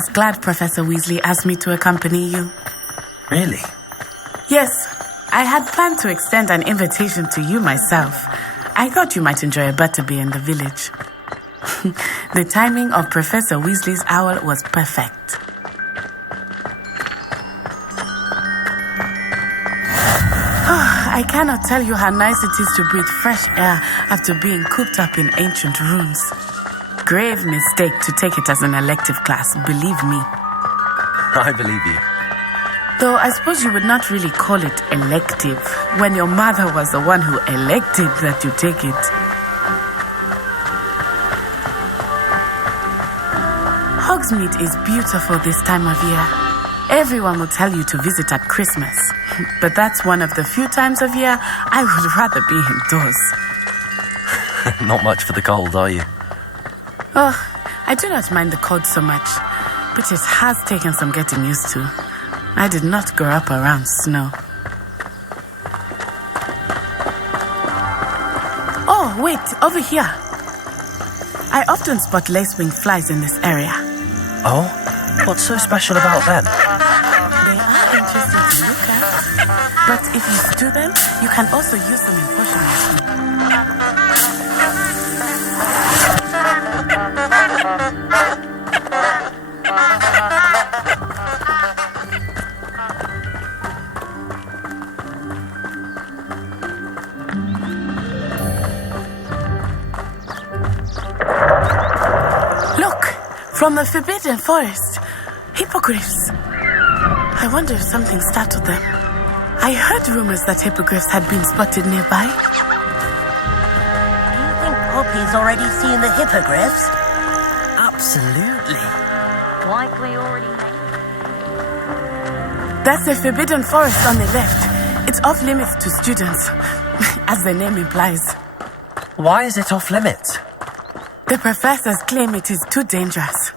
was glad Professor Weasley asked me to accompany you. Really? Yes, I had planned to extend an invitation to you myself. I thought you might enjoy a butterbeer in the village. The timing of Professor Weasley's owl was perfect. I cannot tell you how nice it is to breathe fresh air after being cooped up in ancient rooms. Grave mistake to take it as an elective class, believe me. I believe you. Though I suppose you would not really call it elective when your mother was the one who elected that you take it. Hogsmeade is beautiful this time of year. Everyone will tell you to visit at Christmas. But that's one of the few times of year I would rather be indoors. Not much for the cold, are you? Oh, I do not mind the cold so much, but it has taken some getting used to. I did not grow up around snow. Oh, wait, over here. I often spot lacewing flies in this area. Oh? What's so special about them? They are interesting to look at, but if you stew them, you can also use them in potion making. Look, from the Forbidden Forest, hippogriffs. I wonder if something startled them. I heard rumors that hippogriffs had been spotted nearby. Do you think Poppy's already seen the hippogriffs? Absolutely. Like we already know. That's the Forbidden Forest on the left. It's off limits to students, as the name implies. Why is it off limits? The professors claim it is too dangerous.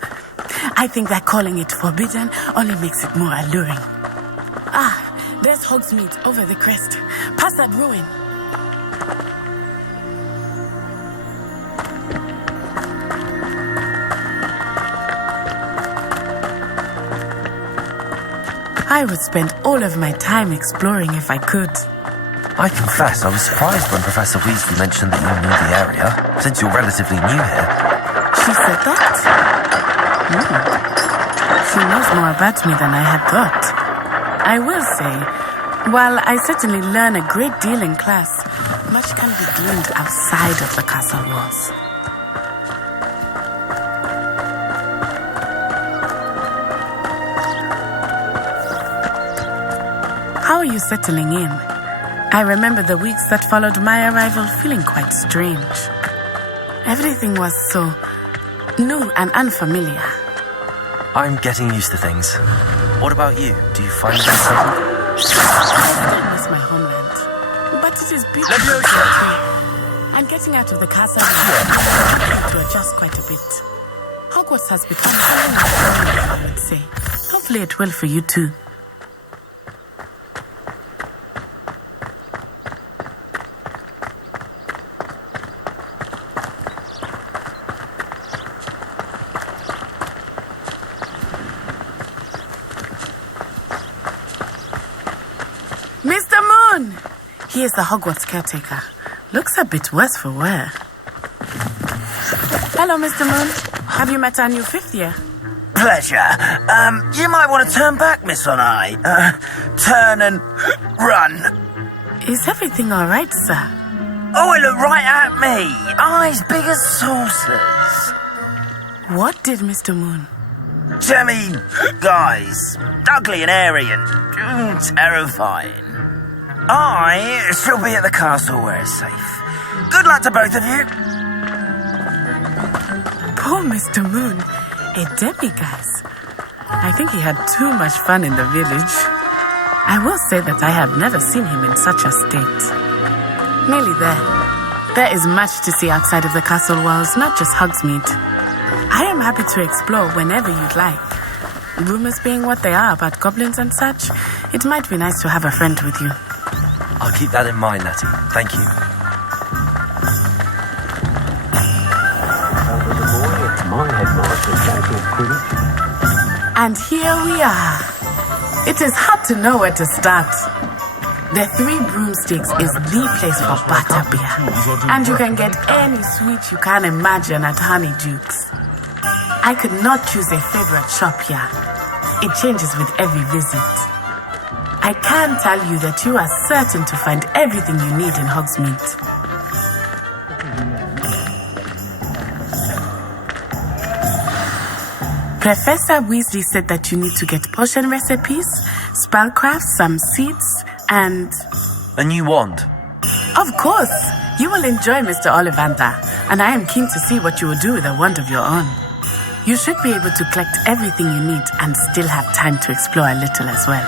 I think that calling it forbidden only makes it more alluring. Ah, there's Hogsmeade over the crest. Past that ruin. I would spend all of my time exploring if I could. I confess I was surprised when Professor Weasley mentioned that you knew the area, since you're relatively new here. She said that? She knows more about me than I had thought. I will say, while I certainly learn a great deal in class, much can be gleaned outside of the castle walls. How are you settling in? I remember the weeks that followed my arrival feeling quite strange. Everything was so new and unfamiliar. I'm getting used to things. What about you? Do you find it unsettled? I miss my homeland, but it is beautiful too. And getting out of the castle is to adjust quite a bit. Hogwarts has become something like home, I would say. Hopefully it will for you too. Mr. Moon! He is the Hogwarts caretaker. Looks a bit worse for wear. Hello, Mr. Moon. Have you met our new fifth year? Pleasure. You might want to turn back, Miss Onai. Turn and run. Is everything all right, sir? Oh, it looked right at me. Eyes big as saucers. What did Mr. Moon? Jemmy, guys. Ugly and airy and terrifying. I shall be at the castle where it's safe. Good luck to both of you. Poor Mr. Moon. A demiguise. I think he had too much fun in the village. I will say that I have never seen him in such a state. Nearly there. There is much to see outside of the castle walls, not just Hogsmeade. I am happy to explore whenever you'd like. Rumors being what they are about goblins and such, it might be nice to have a friend with you. I'll keep that in mind, Natty. Thank you. My headmaster, Quidditch. And here we are. It is hard to know where to start. The Three Broomsticks is the place for butterbeer. And you can get any sweet you can imagine at Honeydukes. I could not choose a favorite shop here. It changes with every visit. I can tell you that you are certain to find everything you need in Hogsmeade. Professor Weasley said that you need to get potion recipes, spellcrafts, some seeds, and... A new wand. Of course! You will enjoy Mr. Ollivander, and I am keen to see what you will do with a wand of your own. You should be able to collect everything you need and still have time to explore a little as well.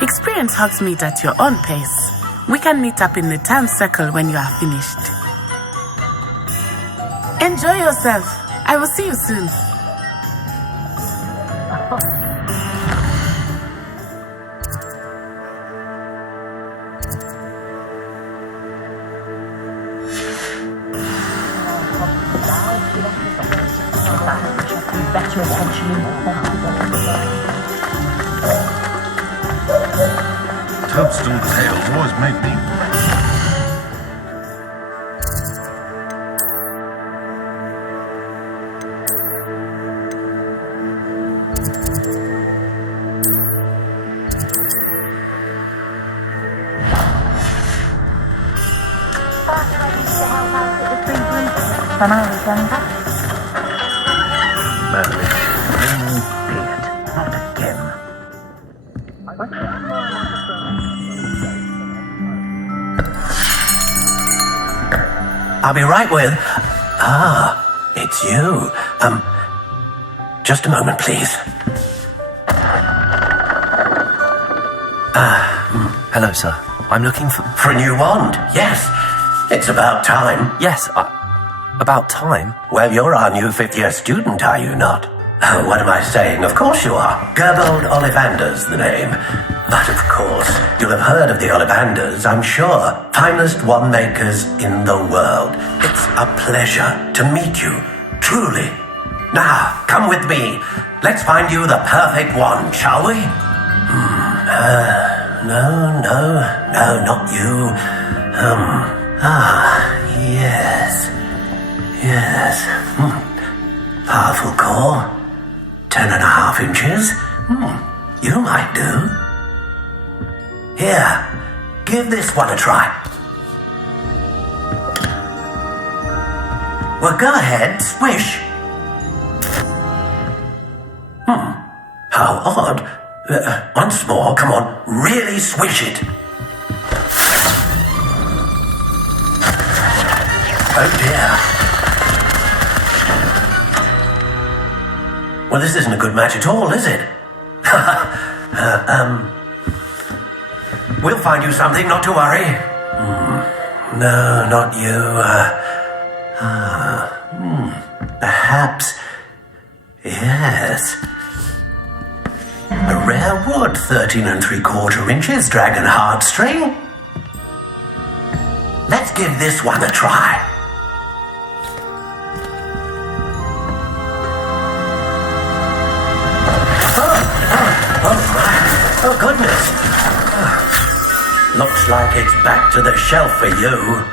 Experience Hogsmeade at your own pace. We can meet up in the town circle when you are finished. Enjoy yourself. I will see you soon. Better attention in Toadstool tales always make me... When I was younger. Beard, not again. I'll be right with... Ah, it's you. Just a moment, please. Hello, sir. I'm looking for... For a new wand, yes. It's about time. Yes, about time. Well, you're our new fifth-year student, are you not? Oh, what am I saying? Of course you are. Gerbold Ollivander's the name. But of course, you'll have heard of the Ollivanders, I'm sure. Finest wand makers in the world. It's a pleasure to meet you. Truly. Now, come with me. Let's find you the perfect wand, shall we? No, not you. Yes. Powerful core. 10.5 inches. You might do. Here, give this one a try. Well, go ahead, swish. How odd. Once more, come on, really swish it. Oh dear. Well, this isn't a good match at all, is it? We'll find you something, not to worry. No, not you. Perhaps. Yes. A rare wood, 13 3/4 inches, dragon heartstring. Let's give this one a try. Oh, goodness. Looks like it's back to the shelf for you.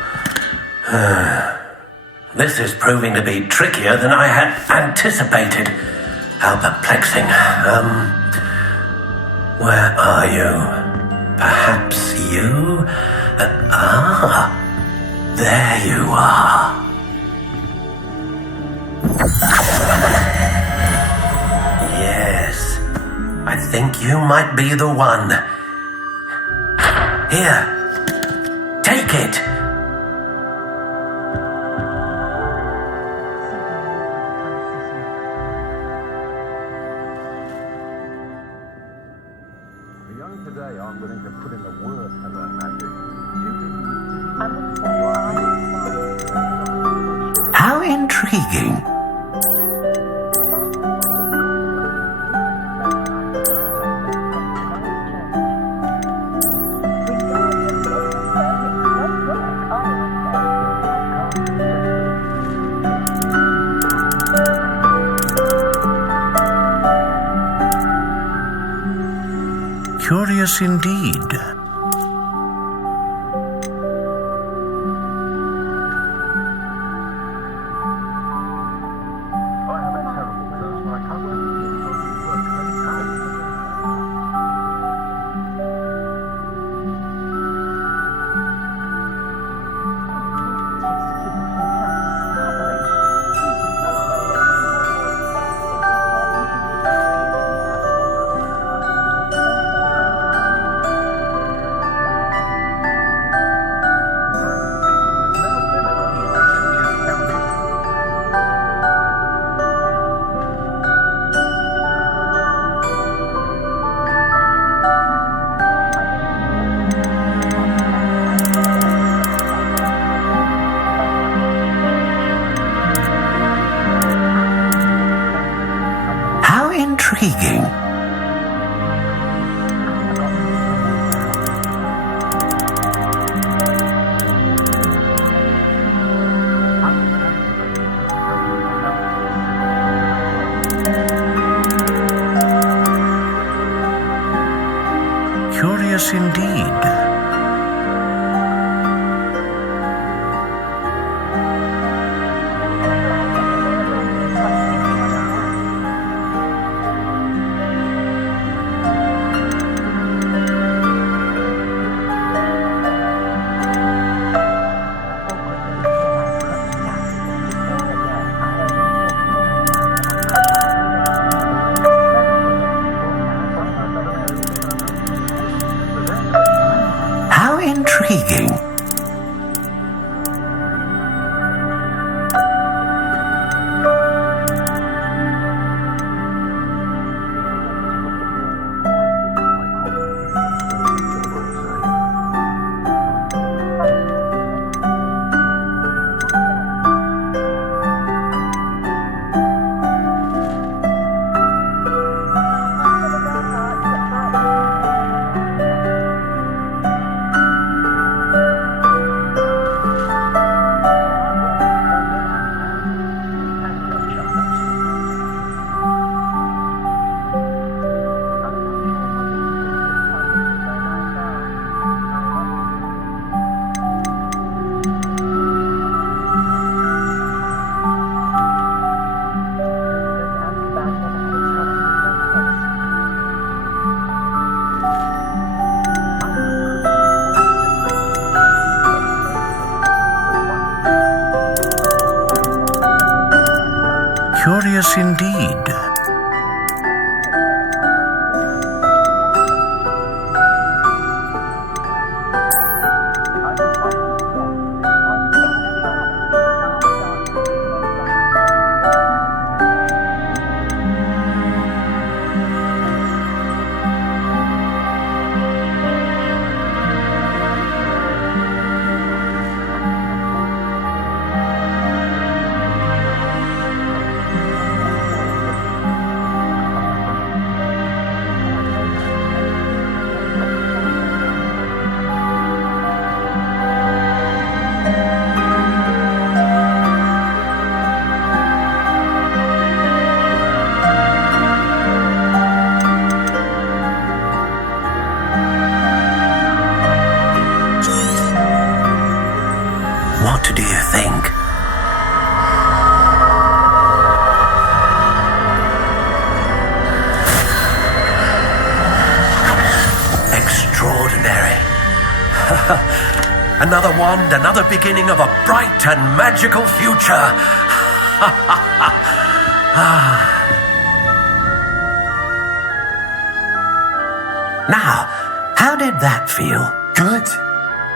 This is proving to be trickier than I had anticipated. How perplexing. Where are you? Perhaps you? There you are. Yes. I think you might be the one. Here. Take it. Today I'm willing to put in the work to learn magic. How intriguing. Curious indeed. Intriguing. Curious indeed. Intriguing. Curious indeed. What do you think? Extraordinary. Another wand, another beginning of a bright and magical future. Now, how did that feel? Good.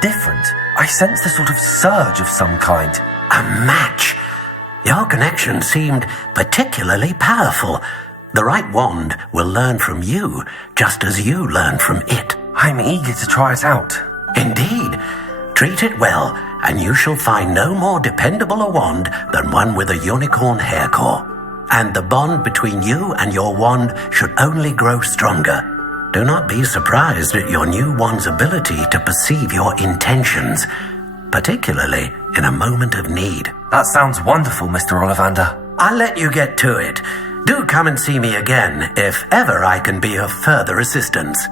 Different. I sensed a sort of surge of some kind. A match. Your connection seemed particularly powerful. The right wand will learn from you, just as you learn from it. I'm eager to try it out. Indeed. Treat it well, and you shall find no more dependable a wand than one with a unicorn hair core. And the bond between you and your wand should only grow stronger. Do not be surprised at your new wand's ability to perceive your intentions, particularly in a moment of need. That sounds wonderful, Mr. Ollivander. I'll let you get to it. Do come and see me again if ever I can be of further assistance.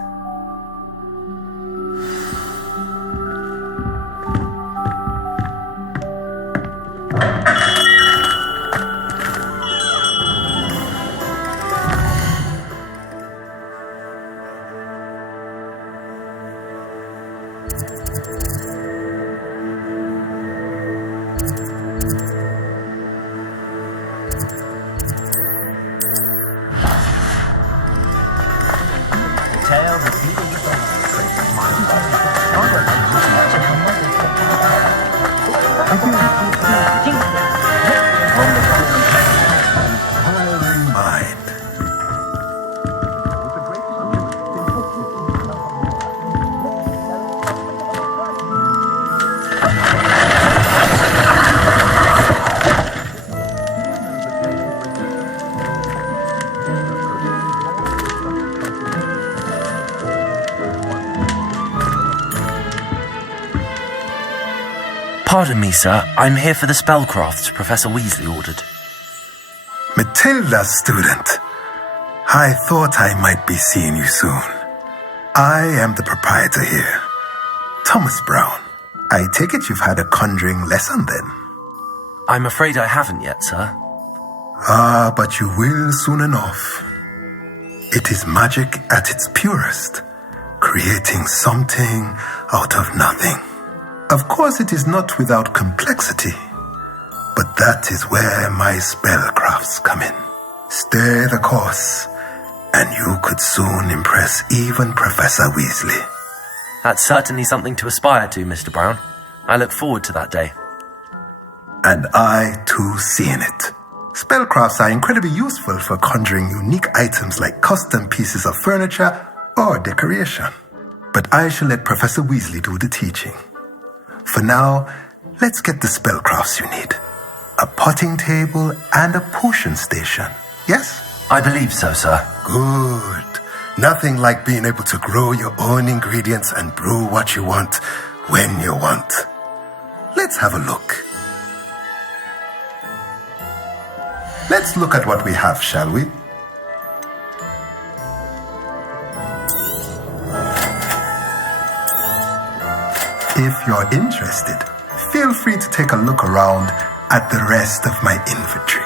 Pardon me, sir. I'm here for the spellcrafts Professor Weasley ordered. Matilda, student. I thought I might be seeing you soon. I am the proprietor here, Thomas Brown. I take it you've had a conjuring lesson then? I'm afraid I haven't yet, sir. Ah, but you will soon enough. It is magic at its purest, creating something out of nothing. Of course, it is not without complexity, but that is where my spellcrafts come in. Stay the course, and you could soon impress even Professor Weasley. That's certainly something to aspire to, Mr. Brown. I look forward to that day. And I, too, seeing it. Spellcrafts are incredibly useful for conjuring unique items like custom pieces of furniture or decoration. But I shall let Professor Weasley do the teaching. For now, let's get the spellcrafts you need. A potting table and a potion station, yes? I believe so, sir. Good. Nothing like being able to grow your own ingredients and brew what you want when you want. Let's have a look. Let's look at what we have, shall we? If you're interested, feel free to take a look around at the rest of my inventory.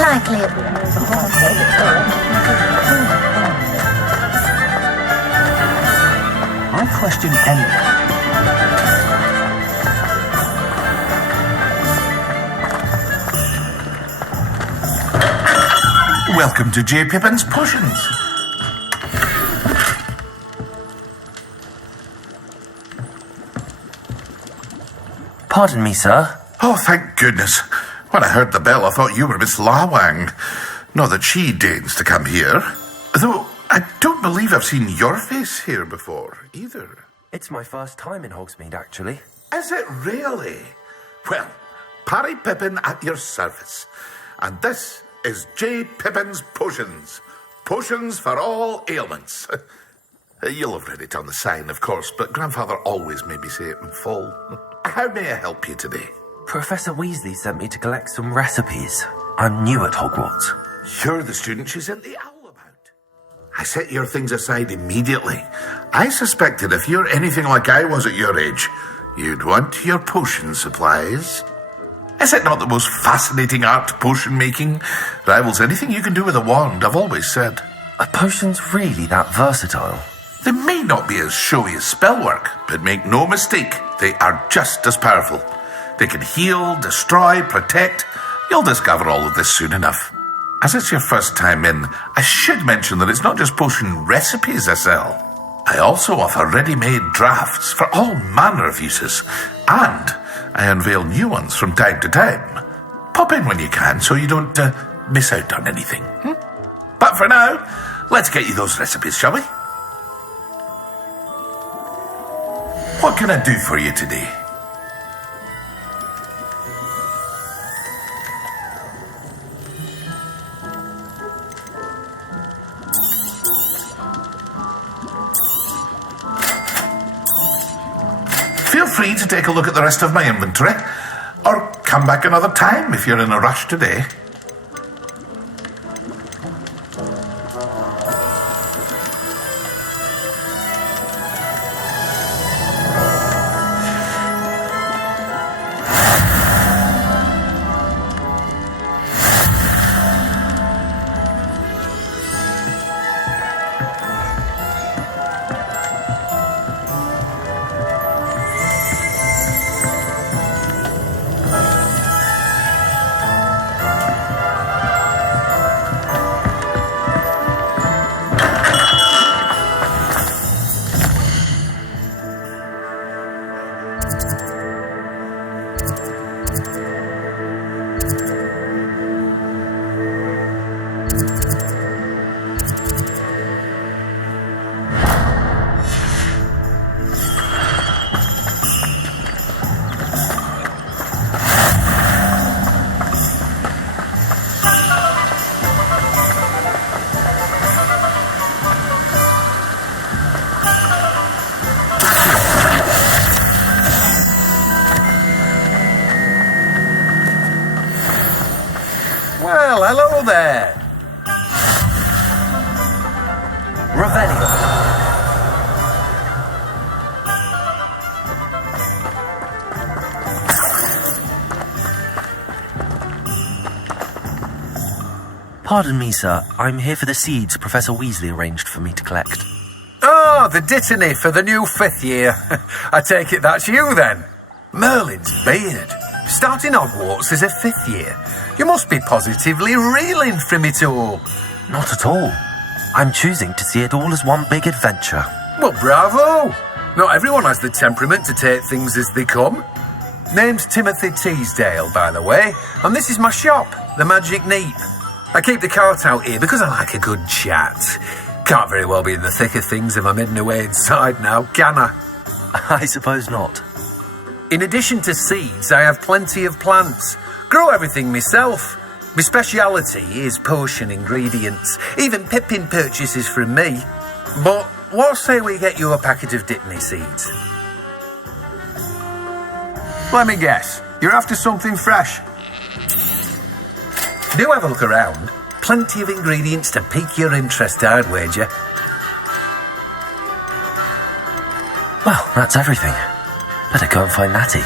Likely. I question anyone. Welcome to J. Pippin's Potions. Pardon me, sir. Oh, thank goodness. When I heard the bell, I thought you were Miss Lawang. Not that she deigns to come here. Though I don't don't believe I've seen your face here before, either. It's my first time in Hogsmeade, actually. Is it really? Well, Parry Pippin at your service. And this is J. Pippin's Potions. Potions for all ailments. You'll have read it on the sign, of course, but Grandfather always made me say it in full. How may I help you today? Professor Weasley sent me to collect some recipes. I'm new at Hogwarts. You're the student she sent the owl about. I set your things aside immediately. I suspected if you're anything like I was at your age, you'd want your potion supplies. Is it not the most fascinating art, potion making? Rivals anything you can do with a wand, I've always said. Are potions really that versatile? They may not be as showy as spellwork, but make no mistake, they are just as powerful. They can heal, destroy, protect. You'll discover all of this soon enough. As it's your first time in, I should mention that it's not just potion recipes I sell. I also offer ready-made drafts for all manner of uses, and I unveil new ones from time to time. Pop in when you can so you don't miss out on anything. But for now, let's get you those recipes, shall we? What can I do for you today? Feel free to take a look at the rest of my inventory, or come back another time if you're in a rush today. Well, hello there. Revelio. Pardon me, sir. I'm here for the seeds Professor Weasley arranged for me to collect. Oh, the dittany for the new 5th year. I take it that's you then. Merlin's beard. Starting Hogwarts as a 5th year. You must be positively reeling from it all. Not at all. I'm choosing to see it all as one big adventure. Well, bravo. Not everyone has the temperament to take things as they come. Name's Timothy Teasdale, by the way, and this is my shop, the Magic Neep. I keep the cart out here because I like a good chat. Can't very well be in the thick of things if I'm hidden away inside now, can I? I suppose not. In addition to seeds, I have plenty of plants. Grow everything myself. My speciality is potion ingredients. Even Pippin purchases from me. But what say we get you a packet of Dittany seeds? Let me guess. You're after something fresh. Do have a look around. Plenty of ingredients to pique your interest, I'd wager. Well, that's everything. Better go and find Natty.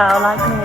style like me.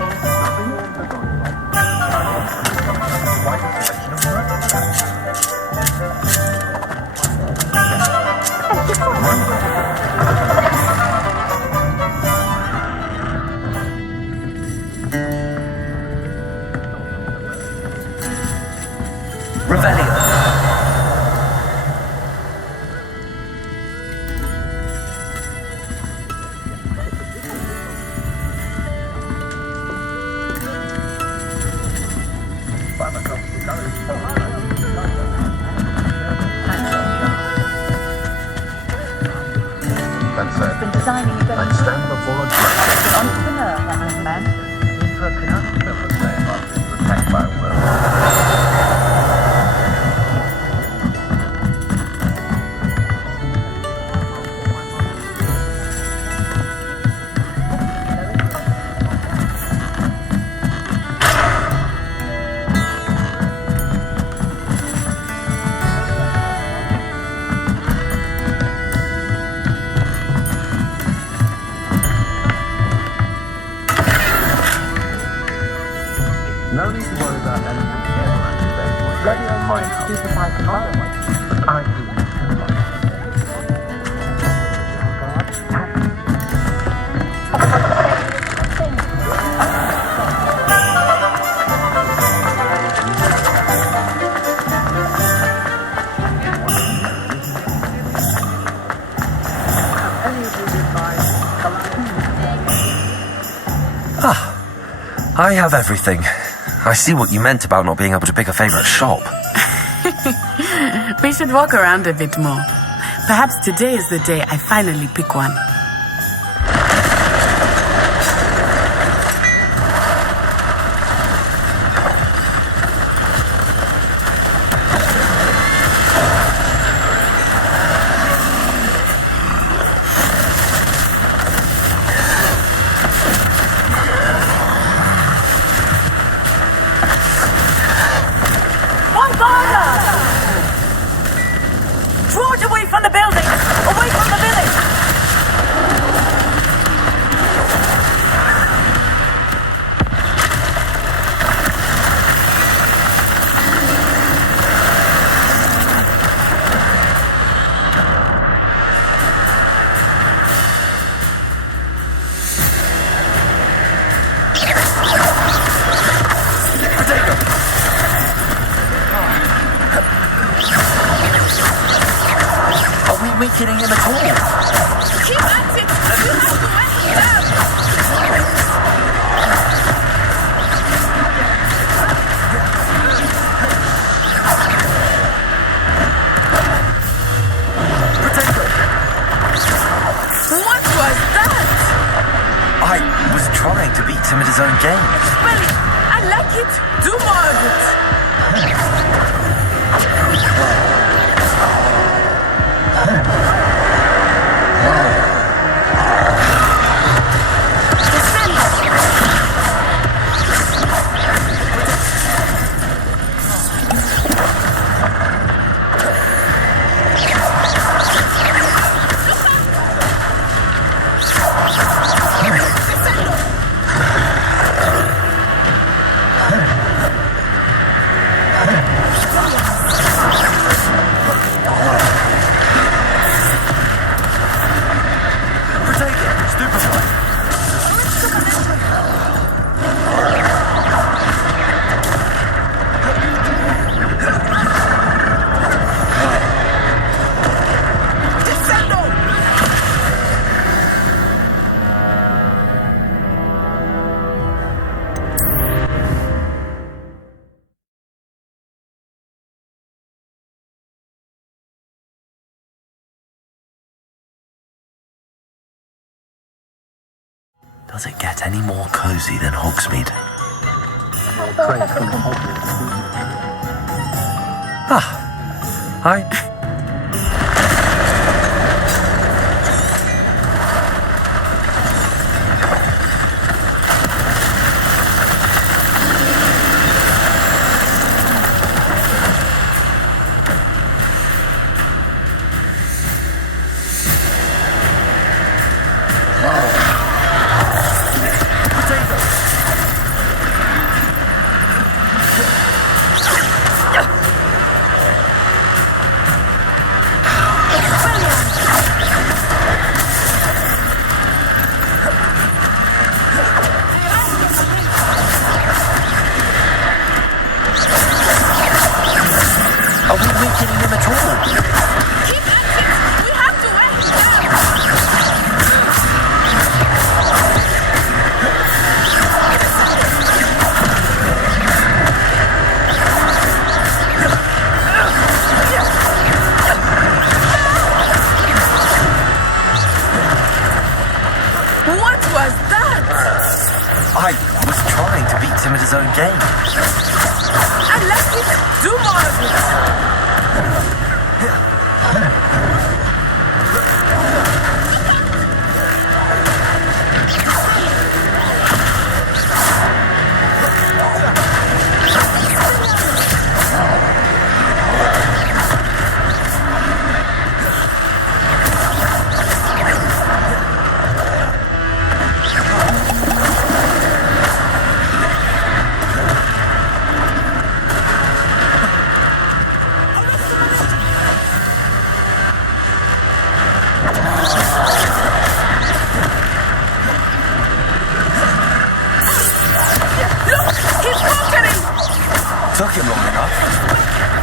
That's it. Been designing a I stand before a judge. entrepreneur, young man. In for a conundrum. Protect my will. No need to worry about anything ever activated. Let your mind stupefy tomorrow. I do. I have everything. I see what you meant about not being able to pick a favorite shop. We should walk around a bit more. Perhaps today is the day I finally pick one. Away from the building! Away from the village! Making him at all. Keep at it! You have to wet it down! What was that? I was trying to beat him at his own game. Really, I like it. Do more of it. Does it get any more cozy than Hogsmeade? Hi. Potato! own game. I left him to do more of it. Took him long enough.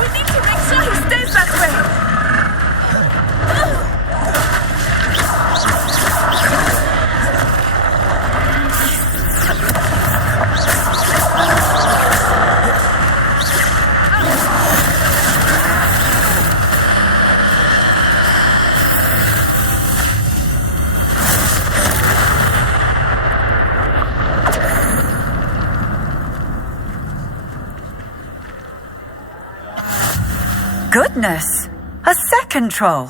We need to make sure he stays that way. Goodness! A second troll!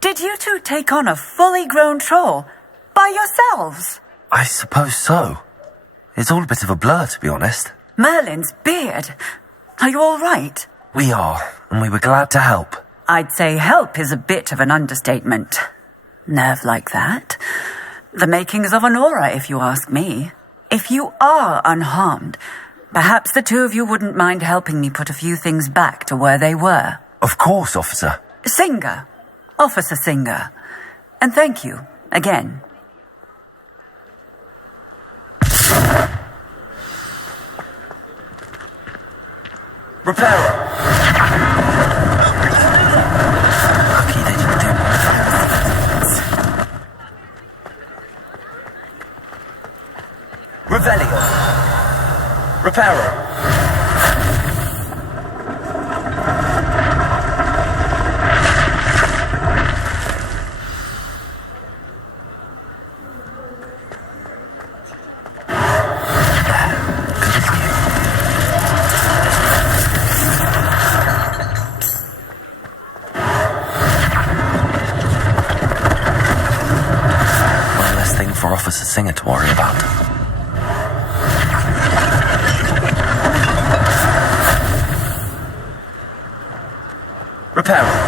Did you two take on a fully grown troll by yourselves? I suppose so. It's all a bit of a blur, to be honest. Merlin's beard. Are you all right? We are, and we were glad to help. I'd say help is a bit of an understatement. Nerve like that. The makings of an aura, if you ask me. If you are unharmed, perhaps the two of you wouldn't mind helping me put a few things back to where they were. Of course, officer. Singer. Officer Singer. And thank you, again. Repairer. Lucky they didn't do more. Revelio. Repairer. For Officer Singer to worry about. Repairer.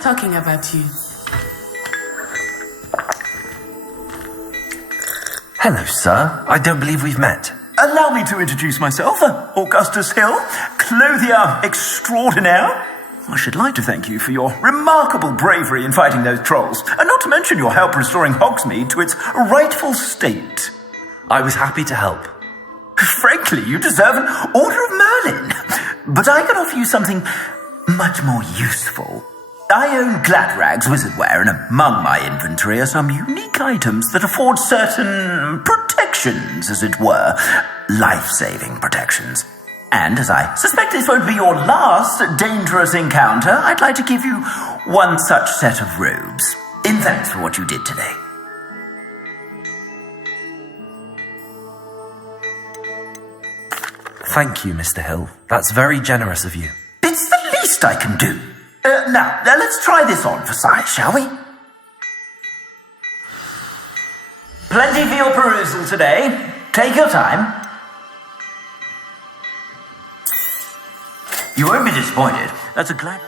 Talking about you. Hello, sir. I don't believe we've met. Allow me to introduce myself, Augustus Hill, clothier extraordinaire. I should like to thank you for your remarkable bravery in fighting those trolls, and not to mention your help restoring Hogsmeade to its rightful state. I was happy to help. Frankly, you deserve an Order of Merlin. But I can offer you something much more useful. I own Gladrag's wizardware, and among my inventory are some unique items that afford certain protections, as it were. Life-saving protections. And as I suspect this won't be your last dangerous encounter, I'd like to give you one such set of robes, in thanks for what you did today. Thank you, Mr. Hill. That's very generous of you. It's the least I can do. Now, let's try this on for size, shall we? Plenty for your perusal today. Take your time. You won't be disappointed. That's a glad...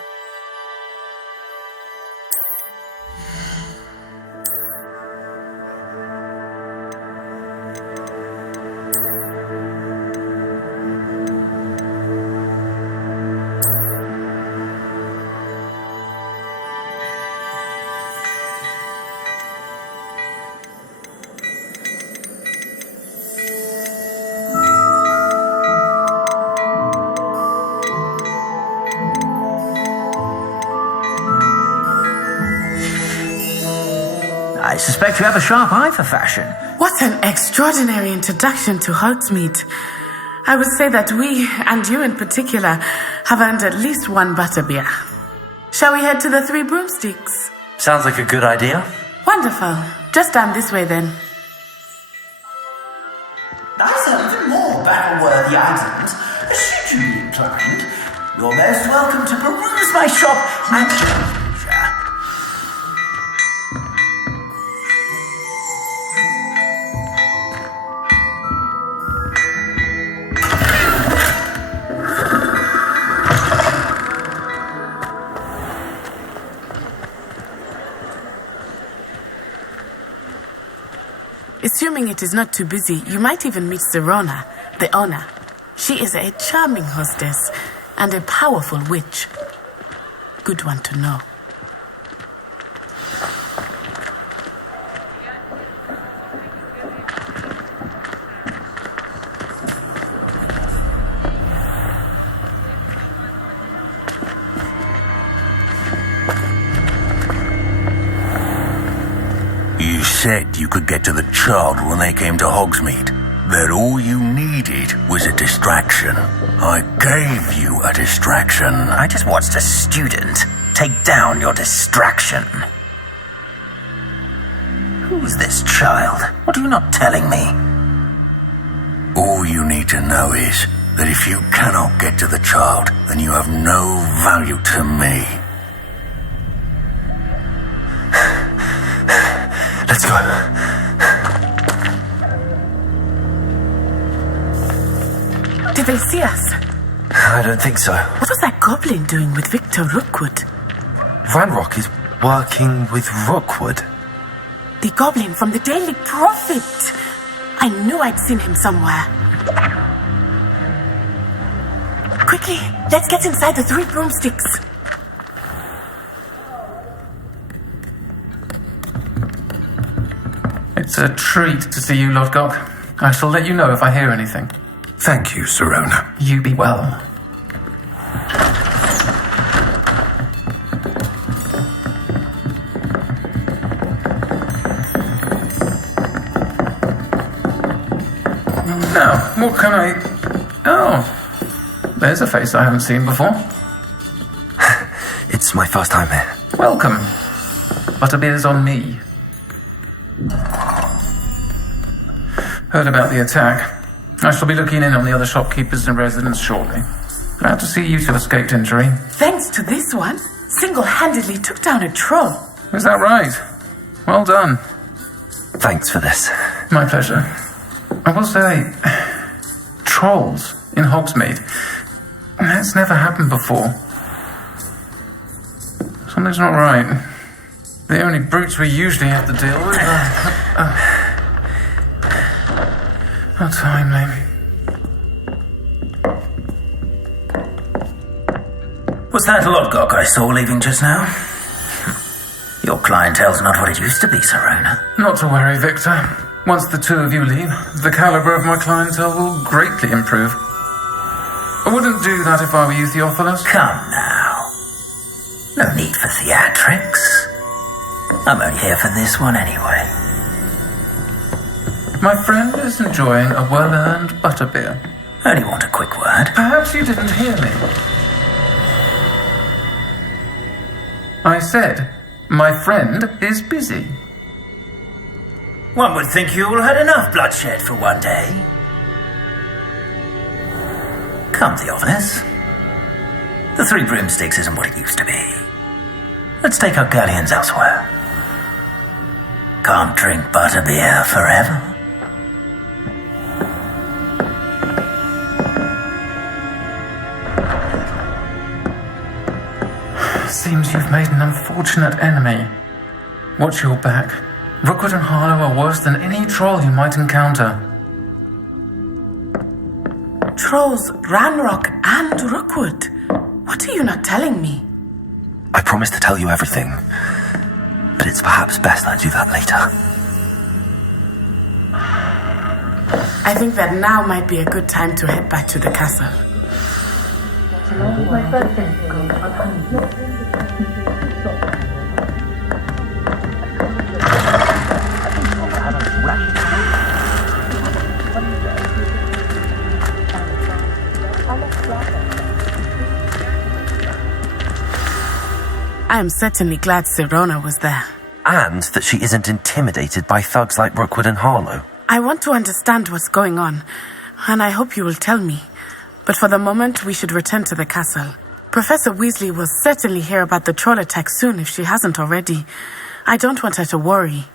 suspect you have a sharp eye for fashion. What an extraordinary introduction to Hogsmeade. I would say that we, and you in particular, have earned at least one butterbeer. Shall we head to the Three Broomsticks? Sounds like a good idea. Wonderful. Just down this way then. I sell even more battle-worthy items, should you be inclined. You're most welcome to peruse my shop at your leisure. Assuming it is not too busy, you might even meet Serona, the owner. She is a charming hostess and a powerful witch. Good one to know. You said you could get to the child when they came to Hogsmeade. That all you needed was a distraction. I gave you a distraction. I just watched a student take down your distraction. Who's this child? What are you not telling me? All you need to know is that if you cannot get to the child, then you have no value to me. Let's go. Did they see us? I don't think so. What was that goblin doing with Victor Rookwood? Ranrock is working with Rookwood. The goblin from the Daily Prophet. I knew I'd seen him somewhere. Quickly, let's get inside the Three Broomsticks. It's a treat to see you, Lodgok. I shall let you know if I hear anything. Thank you, Serona. You be well. Now, what can I... Oh, there's a face I haven't seen before. It's my first time here. Welcome. Butterbeer's on me. Heard about the attack. I shall be looking in on the other shopkeepers and residents shortly. Glad to see you two escaped injury. Thanks to this one, single-handedly took down a troll. Is that right? Well done. Thanks for this. My pleasure. I will say, trolls in Hogsmeade. That's never happened before. Something's not right. The only brutes we usually have to deal with are... How timely. Was that Lodgok I saw leaving just now? Your clientele's not what it used to be, Serona. Not to worry, Victor. Once the two of you leave, the caliber of my clientele will greatly improve. I wouldn't do that if I were you, Theophilus. Come now. No need for theatrics. I'm only here for this one anyway. My friend is enjoying a well-earned butterbeer. Only want a quick word. Perhaps you didn't hear me. I said, my friend is busy. One would think you all had enough bloodshed for one day. Come, Theophilus. The Three Broomsticks isn't what it used to be. Let's take our galleons elsewhere. Can't drink butterbeer forever. Seems you've made an unfortunate enemy. Watch your back. Rookwood and Harlow are worse than any troll you might encounter. Trolls, Ranrock, and Rookwood. What are you not telling me? I promise to tell you everything, but it's perhaps best I do that later. I think that now might be a good time to head back to the castle. I am certainly glad Sirona was there. And that she isn't intimidated by thugs like Rookwood and Harlow. I want to understand what's going on, and I hope you will tell me. But for the moment, we should return to the castle. Professor Weasley will certainly hear about the troll attack soon if she hasn't already. I don't want her to worry.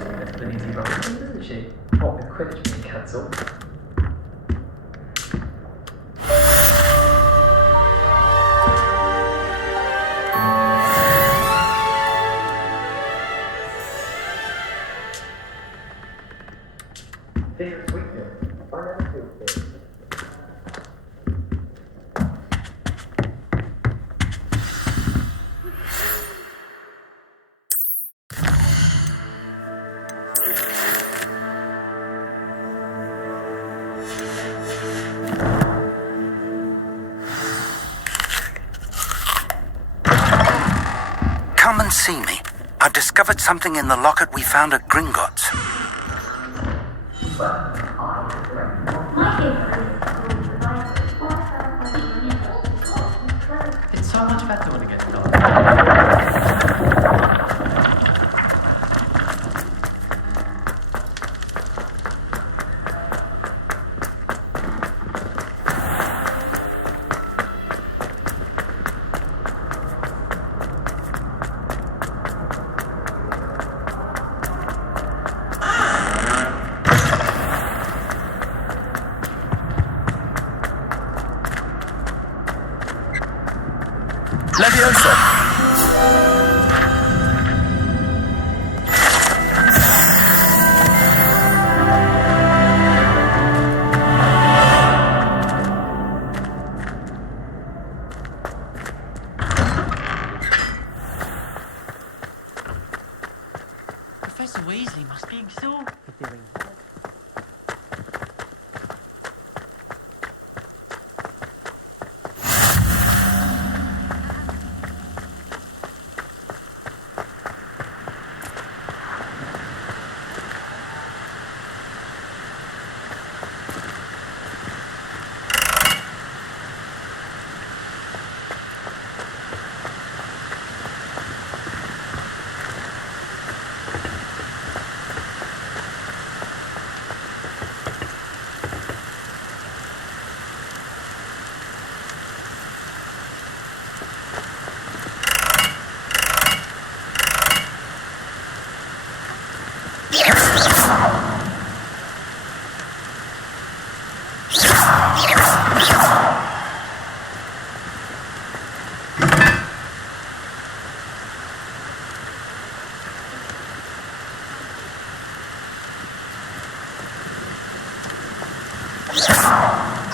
Isn't she? What with Quidditch being cancelled? Come and see me. I've discovered something in the locket we found at Gringotts. It's so much better when it gets dark. Leviosa! Professor Weasley must be exhausted doing that.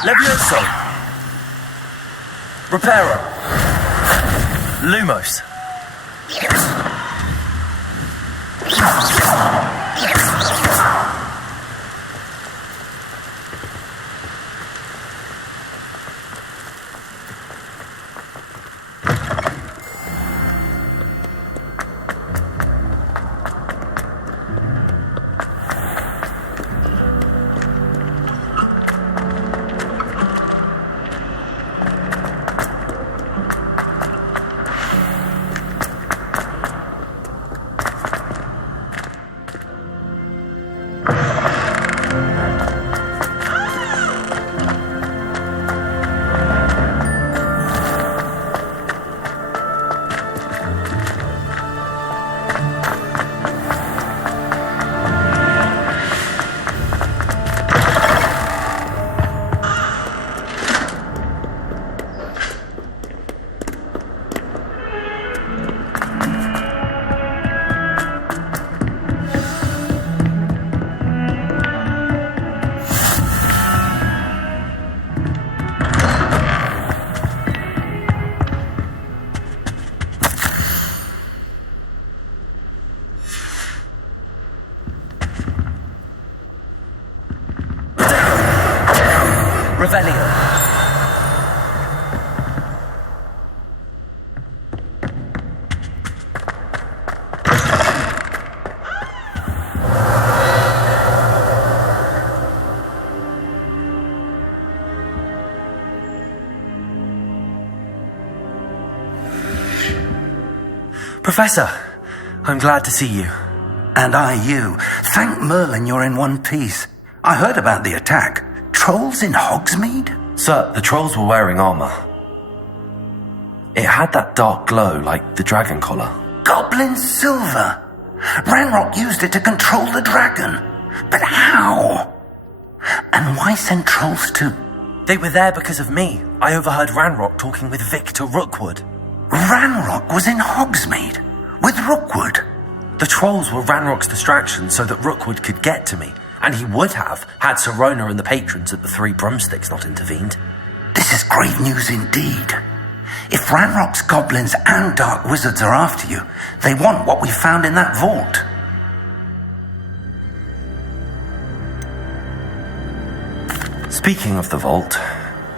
Levioso! Reparo! Lumos! Revelio. Professor, I'm glad to see you. And I you. Thank Merlin you're in one piece. I heard about the attack. Trolls in Hogsmeade? Sir, the trolls were wearing armor. It had that dark glow like the dragon collar. Goblin silver. Ranrock used it to control the dragon. But how? And why send trolls to... They were there because of me. I overheard Ranrock talking with Victor Rookwood. Ranrock was in Hogsmeade? With Rookwood? The trolls were Ranrock's distraction so that Rookwood could get to me. And he would have, had Sirona and the patrons at the Three Broomsticks not intervened. This is great news indeed. If Ranrock's goblins and dark wizards are after you, they want what we found in that vault. Speaking of the vault,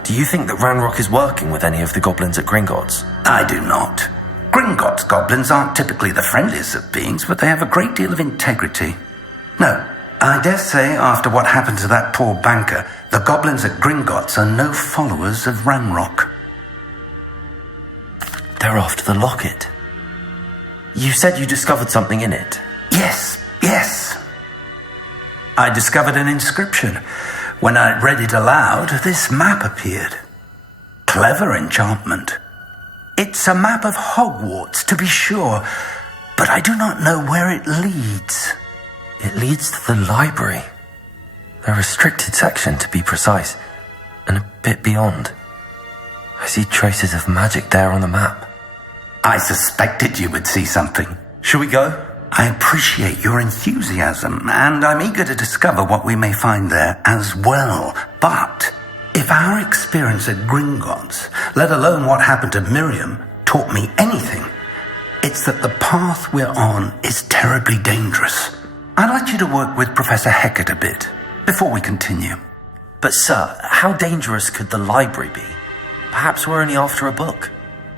do you think that Ranrock is working with any of the goblins at Gringotts? I do not. Gringotts goblins aren't typically the friendliest of beings, but they have a great deal of integrity. No, I dare say after what happened to that poor banker, the goblins at Gringotts are no followers of Ranrock. They're after the locket. You said you discovered something in it. Yes. I discovered an inscription. When I read it aloud, this map appeared. Clever enchantment. It's a map of Hogwarts, to be sure, but I do not know where it leads. It leads to the library. The restricted section, to be precise, and a bit beyond. I see traces of magic there on the map. I suspected you would see something. Shall we go? I appreciate your enthusiasm, and I'm eager to discover what we may find there as well. But if our experience at Gringotts, let alone what happened to Miriam, taught me anything, it's that the path we're on is terribly dangerous. I'd like you to work with Professor Hecat a bit before we continue. But sir, how dangerous could the library be? Perhaps we're only after a book.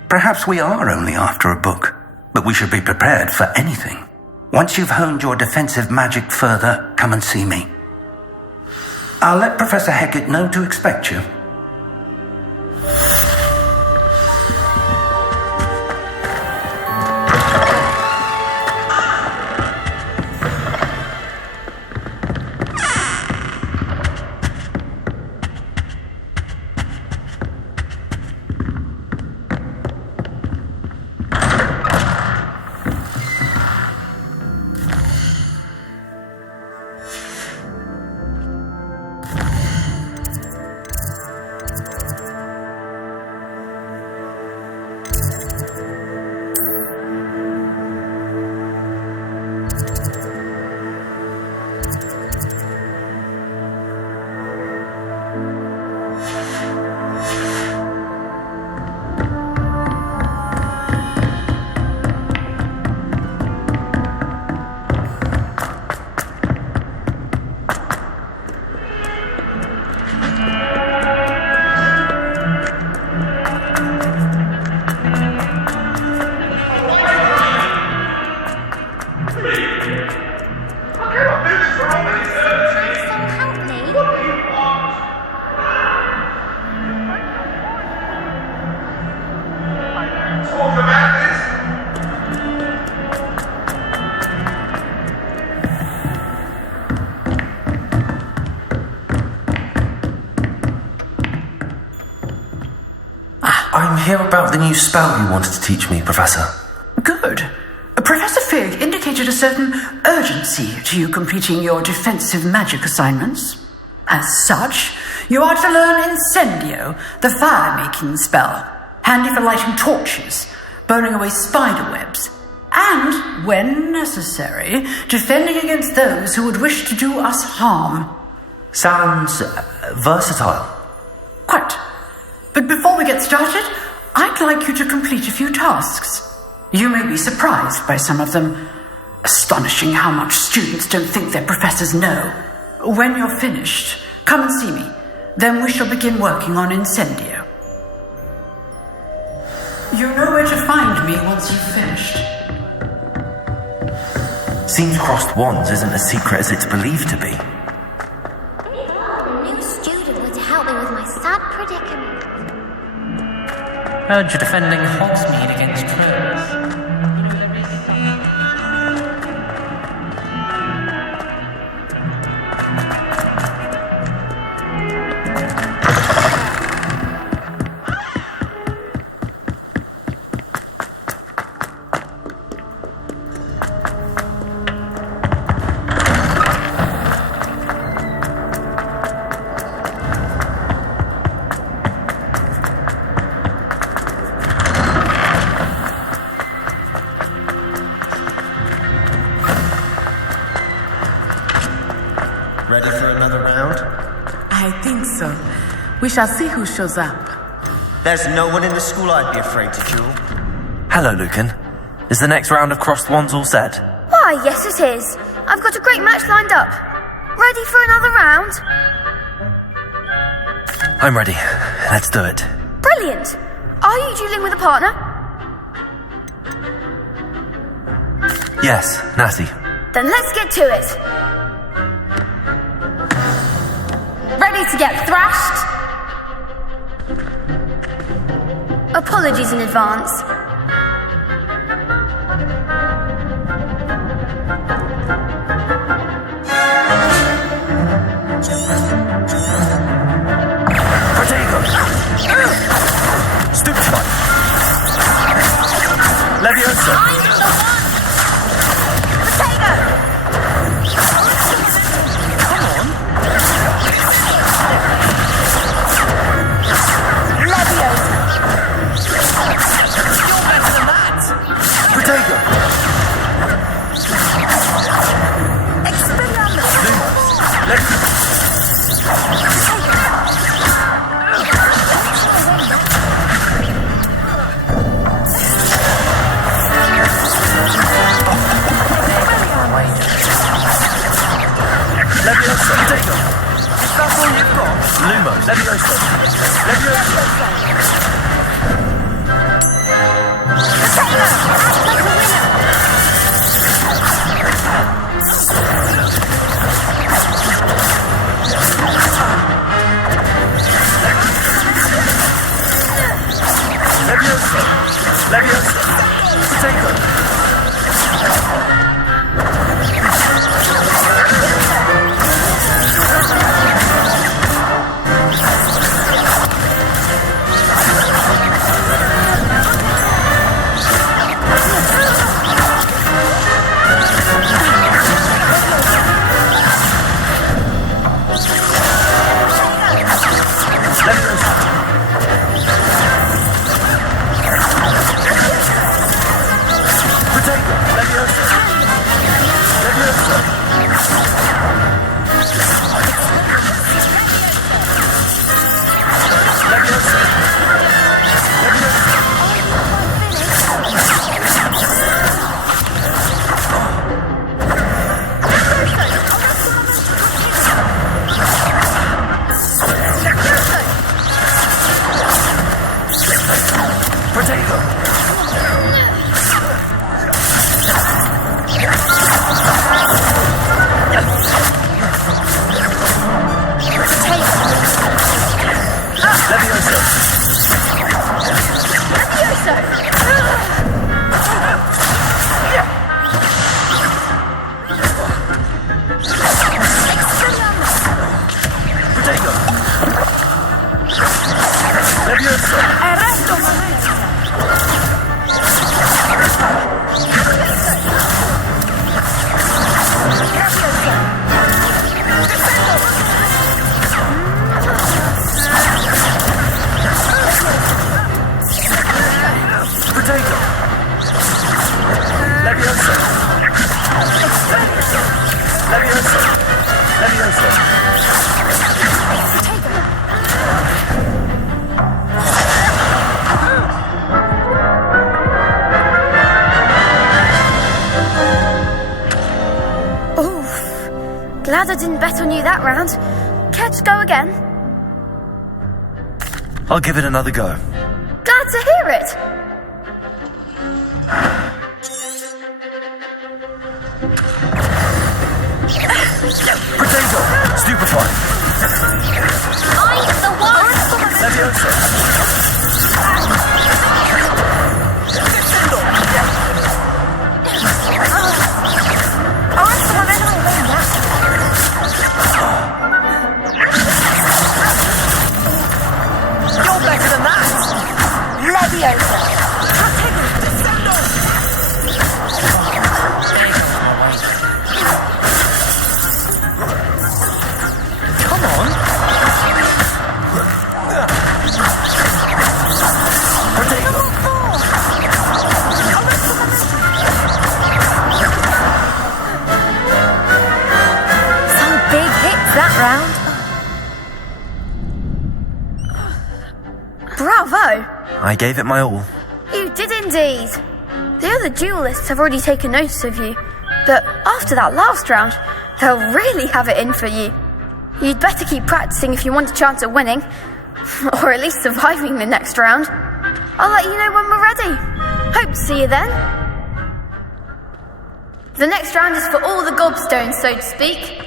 Perhaps we are only after a book, but we should be prepared for anything. Once you've honed your defensive magic further, come and see me. I'll let Professor Hecat know to expect you. I'm here about the new spell you wanted to teach me, Professor. Good. Professor Fig indicated a certain urgency to you completing your defensive magic assignments. As such, you are to learn Incendio, the fire-making spell, handy for lighting torches, burning away spider webs, and, when necessary, defending against those who would wish to do us harm. Sounds versatile. Quite. But before we get started, I'd like you to complete a few tasks. You may be surprised by some of them. Astonishing how much students don't think their professors know. When you're finished, come and see me. Then we shall begin working on Incendio. You know where to find me once you've finished. Seems crossed wands isn't as secret as it's believed to be. A new student were to help me with my sad predicament. Heard you're defending Hogsmeade against trolls. Ready for another round? I think so. We shall see who shows up. There's no one in the school I'd be afraid to duel. Hello, Lucan. Is the next round of crossed wands all set? Why, yes it is. I've got a great match lined up. Ready for another round? I'm ready. Let's do it. Brilliant. Are you dueling with a partner? Yes, Natty. Then let's get to it. Ready to get thrashed? Apologies in advance. Stupid one! Leviosa! I'm the one! Potato! Come on! Leviosa! You're better than that! Protego! Expelliarmus! Lumos! Leviosa, Protego! Is that all you've got? Lumos, Leviosa! Leviosa! Potato! Act like a winner! Leviosa! Leviosa! Protego! Glad I didn't bet on you that round. Care to go again? I'll give it another go. Glad to hear it. Potato! Stupefy! I'm the one! Leviosa! You're better than that! Leviosa! Come on! Some big hits that round. Bravo! I gave it my all. You did indeed. The other duelists have already taken notice of you, but after that last round, they'll really have it in for you. You'd better keep practicing if you want a chance at winning, or at least surviving the next round. I'll let you know when we're ready. Hope to see you then. The next round is for all the gobstones, so to speak.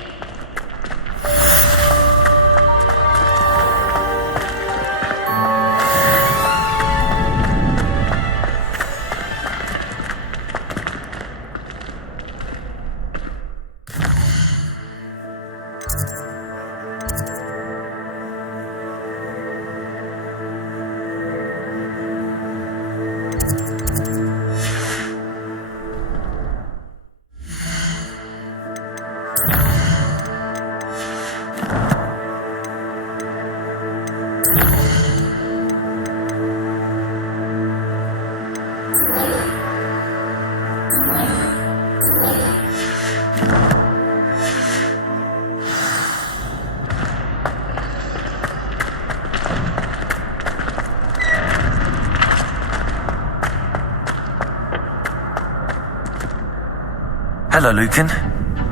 Hello, Lucan.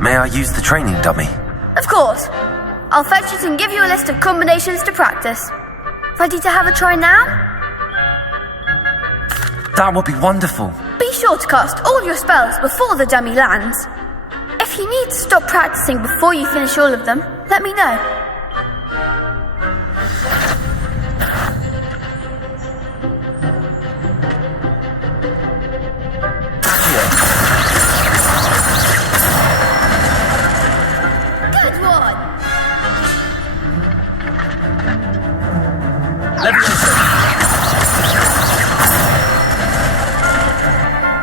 May I use the training dummy? Of course. I'll fetch it and give you a list of combinations to practice. Ready to have a try now? That would be wonderful. Be sure to cast all your spells before the dummy lands. If you need to stop practicing before you finish all of them, let me know. Good one!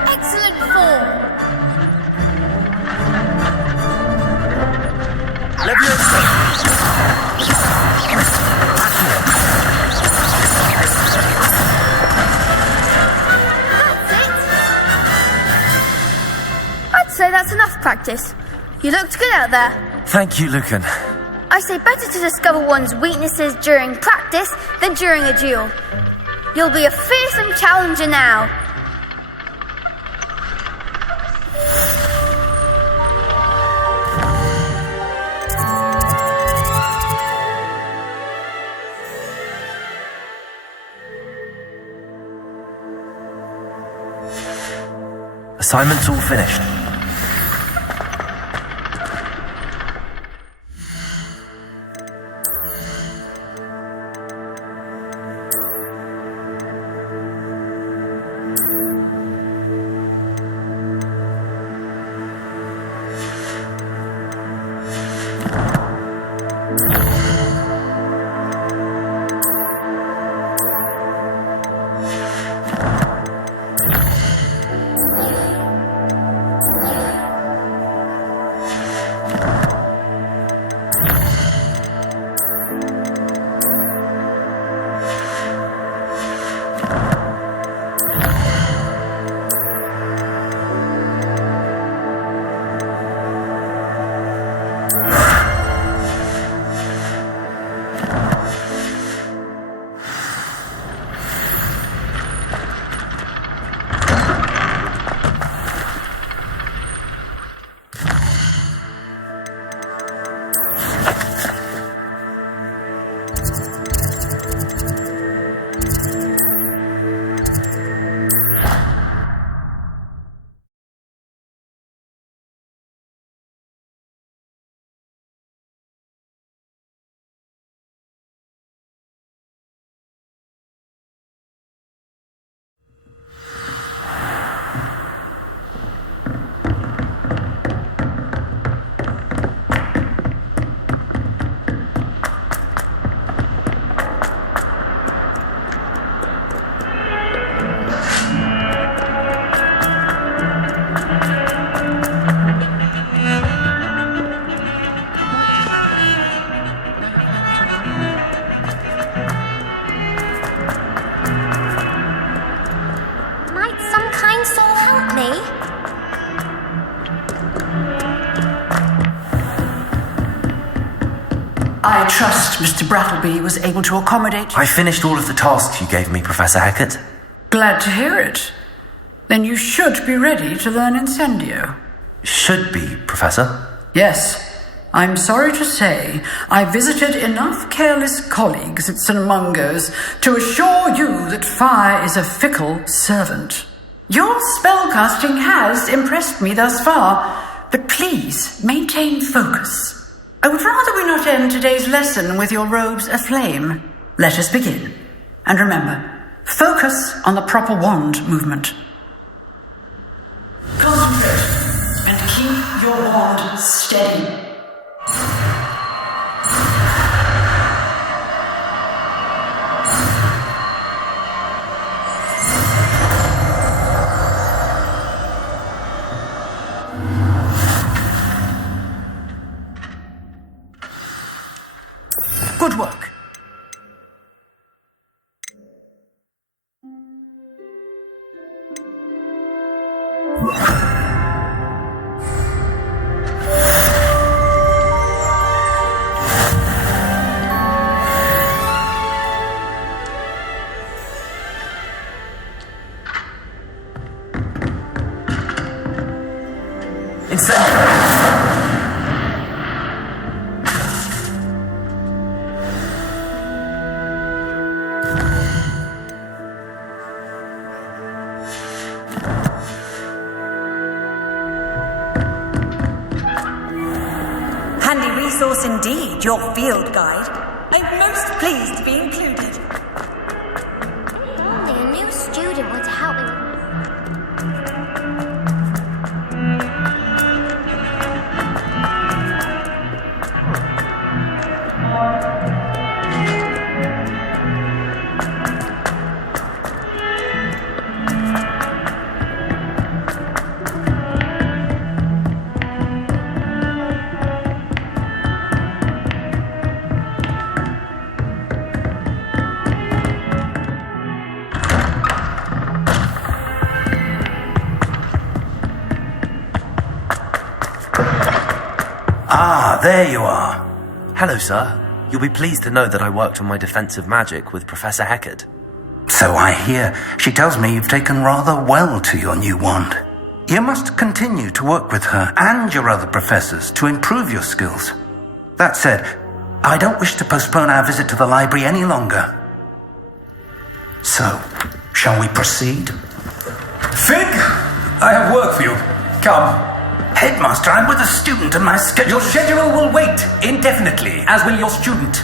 Excellent form! I'd say that's enough practice. You looked good out there. Thank you, Lucan. I say better to discover one's weaknesses during practice than during a duel. You'll be a fearsome challenger now. Assignment's all finished. Mr. Brattleby was able to accommodate... I finished all of the tasks you gave me, Professor Heckert. Glad to hear it. Then you should be ready to learn Incendio. Should be, Professor? Yes. I'm sorry to say, I visited enough careless colleagues at St. Mungo's to assure you that fire is a fickle servant. Your spellcasting has impressed me thus far, but please maintain focus. I would rather we not end today's lesson with your robes aflame. Let us begin. And remember, focus on the proper wand movement. Concentrate and keep your wand steady. Good work. Handy resource indeed, your field guide. I'm most pleased to be included. If only a new student were to help me with There you are. Hello, sir. You'll be pleased to know that I worked on my defensive magic with Professor Heckert. So I hear. She tells me you've taken rather well to your new wand. You must continue to work with her and your other professors to improve your skills. That said, I don't wish to postpone our visit to the library any longer. So, shall we proceed? Fig, I have work for you. Come. Headmaster, I'm with a student and my schedule... Your schedule will wait indefinitely, as will your student.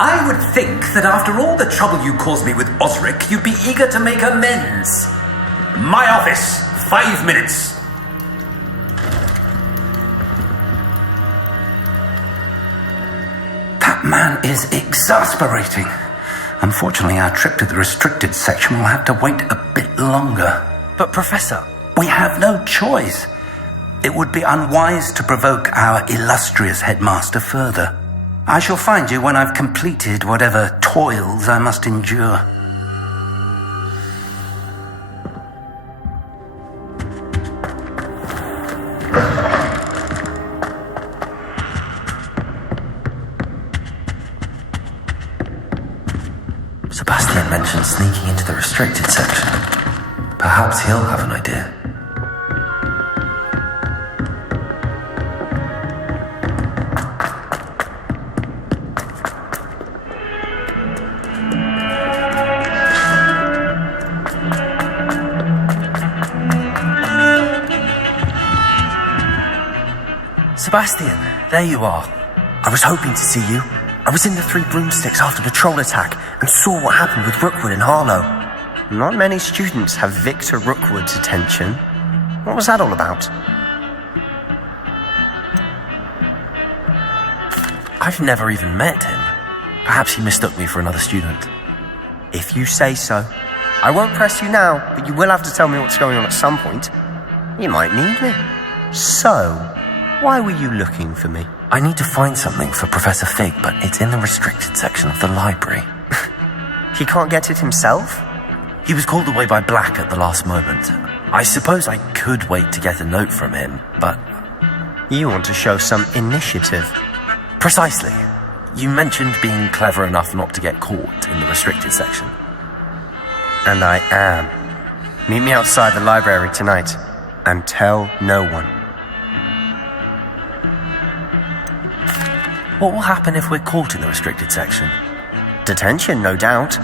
I would think that after all the trouble you caused me with Osric, you'd be eager to make amends. My office, 5 minutes. That man is exasperating. Unfortunately, our trip to the restricted section will have to wait a bit longer. But, Professor... We have no choice. It would be unwise to provoke our illustrious headmaster further. I shall find you when I've completed whatever toils I must endure. Sebastian mentioned sneaking into the restricted section. Perhaps he'll have an idea. Sebastian, there you are. I was hoping to see you. I was in the Three Broomsticks after the troll attack and saw what happened with Rookwood and Harlow. Not many students have Victor Rookwood's attention. What was that all about? I've never even met him. Perhaps he mistook me for another student. If you say so. I won't press you now, but you will have to tell me what's going on at some point. You might need me. So, why were you looking for me? I need to find something for Professor Fig, but it's in the restricted section of the library. He can't get it himself? He was called away by Black at the last moment. I suppose I could wait to get a note from him, but... You want to show some initiative. Precisely. You mentioned being clever enough not to get caught in the restricted section. And I am. Meet me outside the library tonight, and tell no one. What will happen if we're caught in the restricted section? Detention, no doubt.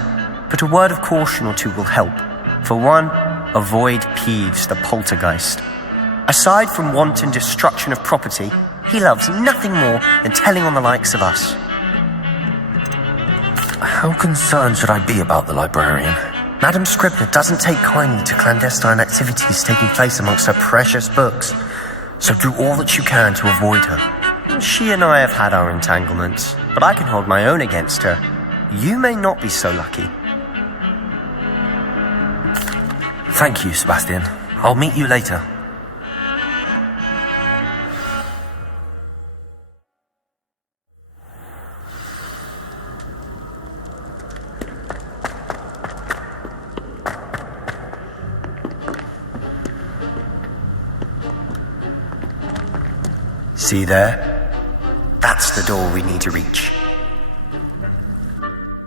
But a word of caution or two will help. For one, avoid Peeves, the poltergeist. Aside from wanton destruction of property, he loves nothing more than telling on the likes of us. How concerned should I be about the librarian? Madam Scribner doesn't take kindly to clandestine activities taking place amongst her precious books, so do all that you can to avoid her. She and I have had our entanglements, but I can hold my own against her. You may not be so lucky. Thank you, Sebastian. I'll meet you later. See there? That's the door we need to reach.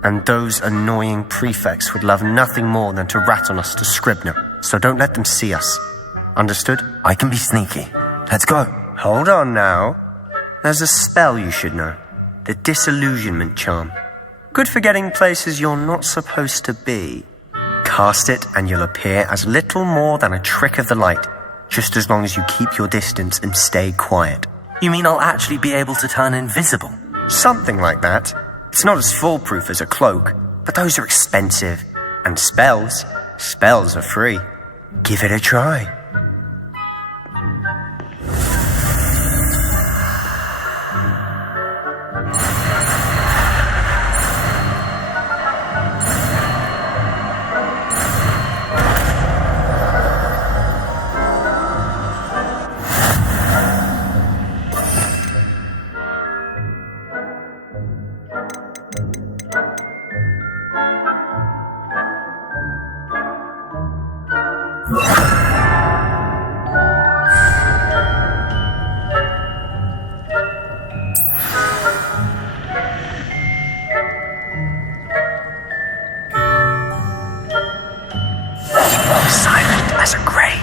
And those annoying prefects would love nothing more than to rat on us to Scribner, so don't let them see us. Understood? I can be sneaky. Let's go. Hold on now. There's a spell you should know. The Disillusionment Charm. Good for getting places you're not supposed to be. Cast it and you'll appear as little more than a trick of the light, just as long as you keep your distance and stay quiet. You mean I'll actually be able to turn invisible? Something like that. It's not as foolproof as a cloak, but those are expensive. And spells are free. Give it a try. Silent as a grave.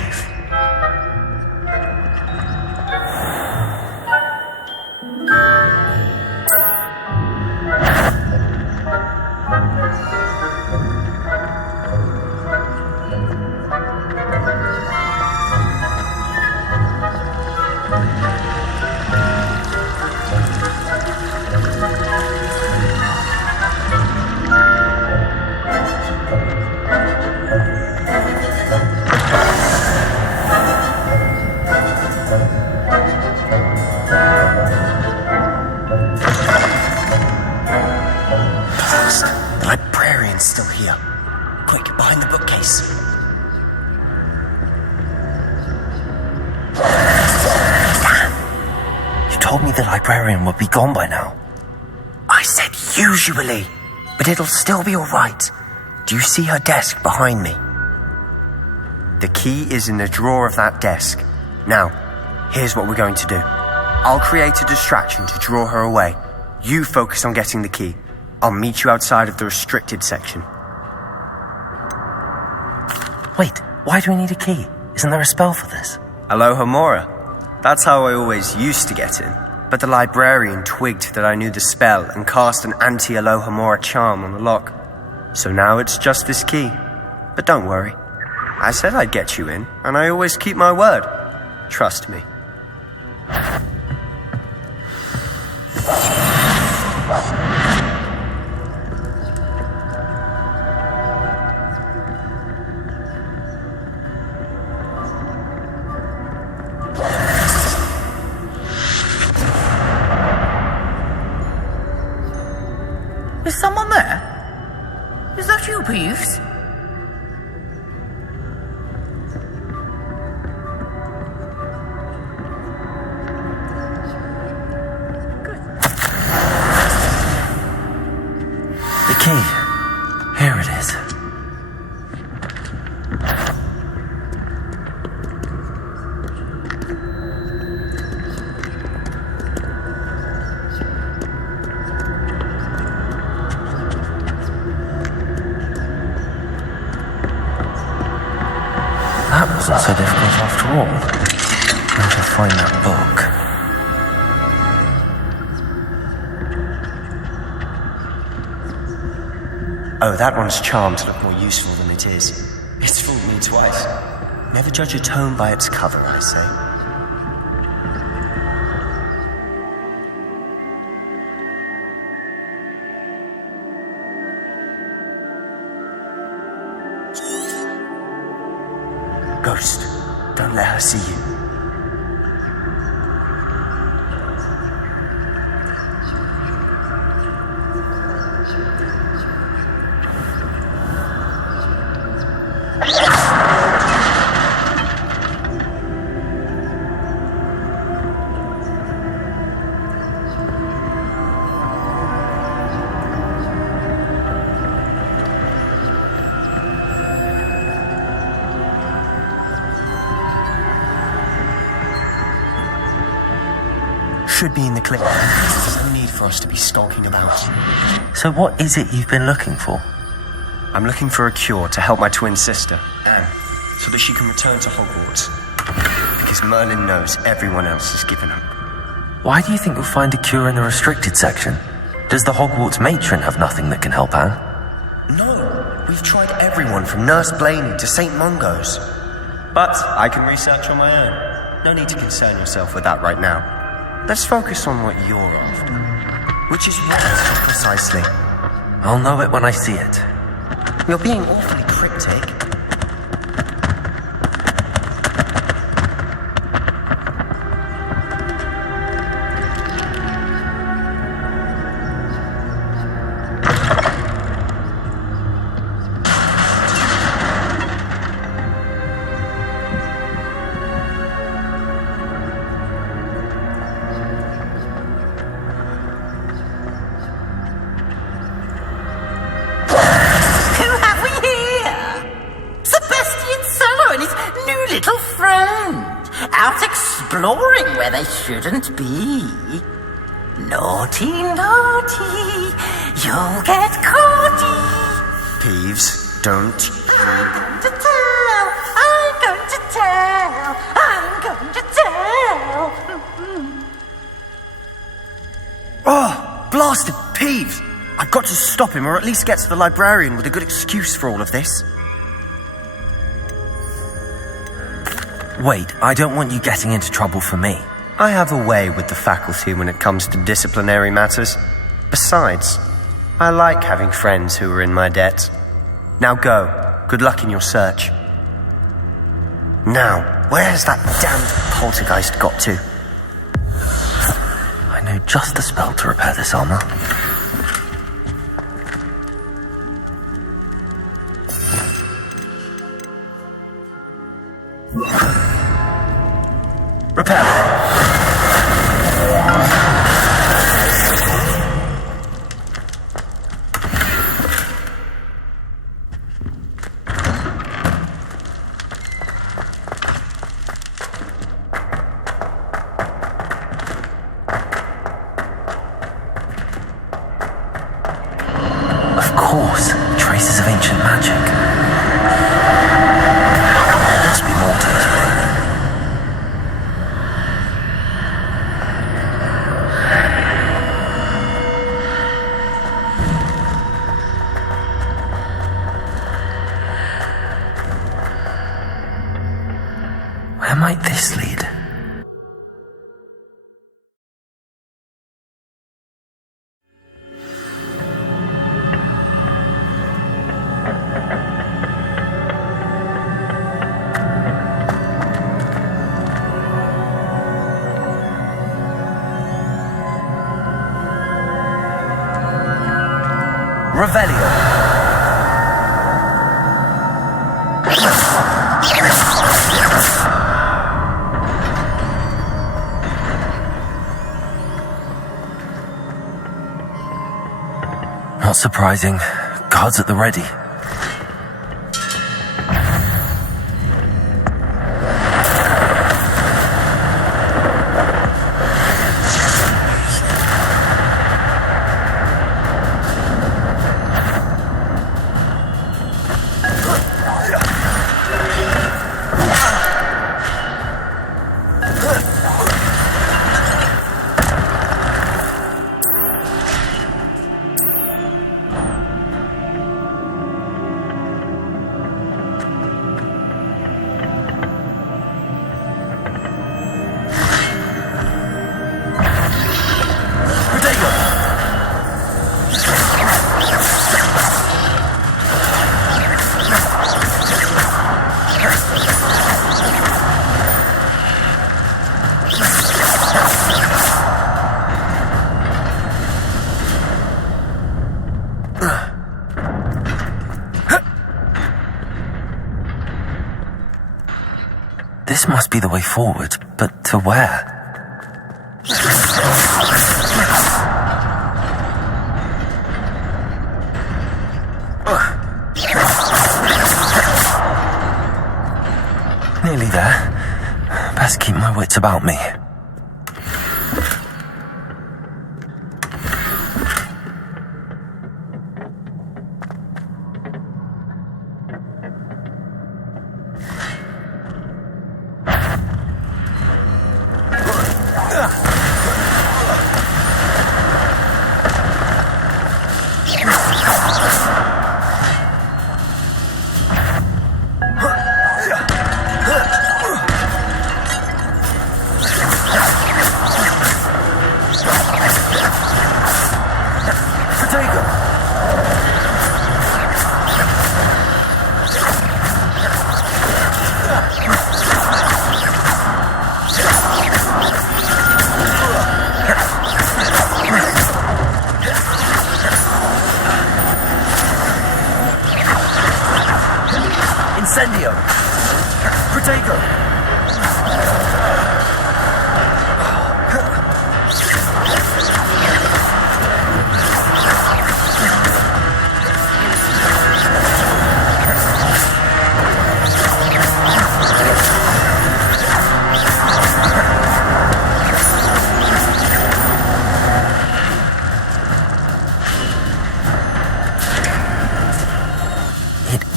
Still here. Quick, behind the bookcase. Damn! You told me the librarian would be gone by now. I said usually, but it'll still be alright. Do you see her desk behind me? The key is in the drawer of that desk. Now, here's what we're going to do. I'll create a distraction to draw her away. You focus on getting the key. I'll meet you outside of the restricted section. Wait, why do we need a key? Isn't there a spell for this? Alohomora. That's how I always used to get in. But the librarian twigged that I knew the spell and cast an anti-Alohomora charm on the lock. So now it's just this key. But don't worry. I said I'd get you in, and I always keep my word. Trust me. Is someone there? Is that you, Peeves? The key. Here it is. That wasn't so difficult after all. Where to find that book? Oh, that one's charmed to look more useful than it is. It's fooled me twice. Never judge a tome by its cover, I say. Ghost, don't let her see you. Should be in the clip. There's no need for us to be skulking about. So what is it you've been looking for? I'm looking for a cure to help my twin sister, Anne, so that she can return to Hogwarts. Because Merlin knows everyone else has given up. Why do you think you'll find a cure in the restricted section? Does the Hogwarts matron have nothing that can help Anne? No, we've tried everyone from Nurse Blaney to St. Mungo's. But I can research on my own. No need to concern yourself with that right now. Let's focus on what you're after. Which is what, precisely? I'll know it when I see it. You're being awfully cryptic. Exploring where they shouldn't be. Naughty, naughty, you'll get caughty. Peeves, don't I'm going to tell, I'm going to tell, I'm going to tell. Oh, blasted Peeves! I've got to stop him, or at least get to the librarian with a good excuse for all of this. Wait, I don't want you getting into trouble for me. I have a way with the faculty when it comes to disciplinary matters. Besides, I like having friends who are in my debt. Now go. Good luck in your search. Now, where has that damned poltergeist got to? I know just the spell to repair this armor. Repair. Of course, traces of ancient magic. There must be more to this place. Where might this lead? Revelio. Not surprising. Guards at the ready. This must be the way forward, but to where? Nearly there. Best keep my wits about me.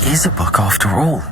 Is a book after all.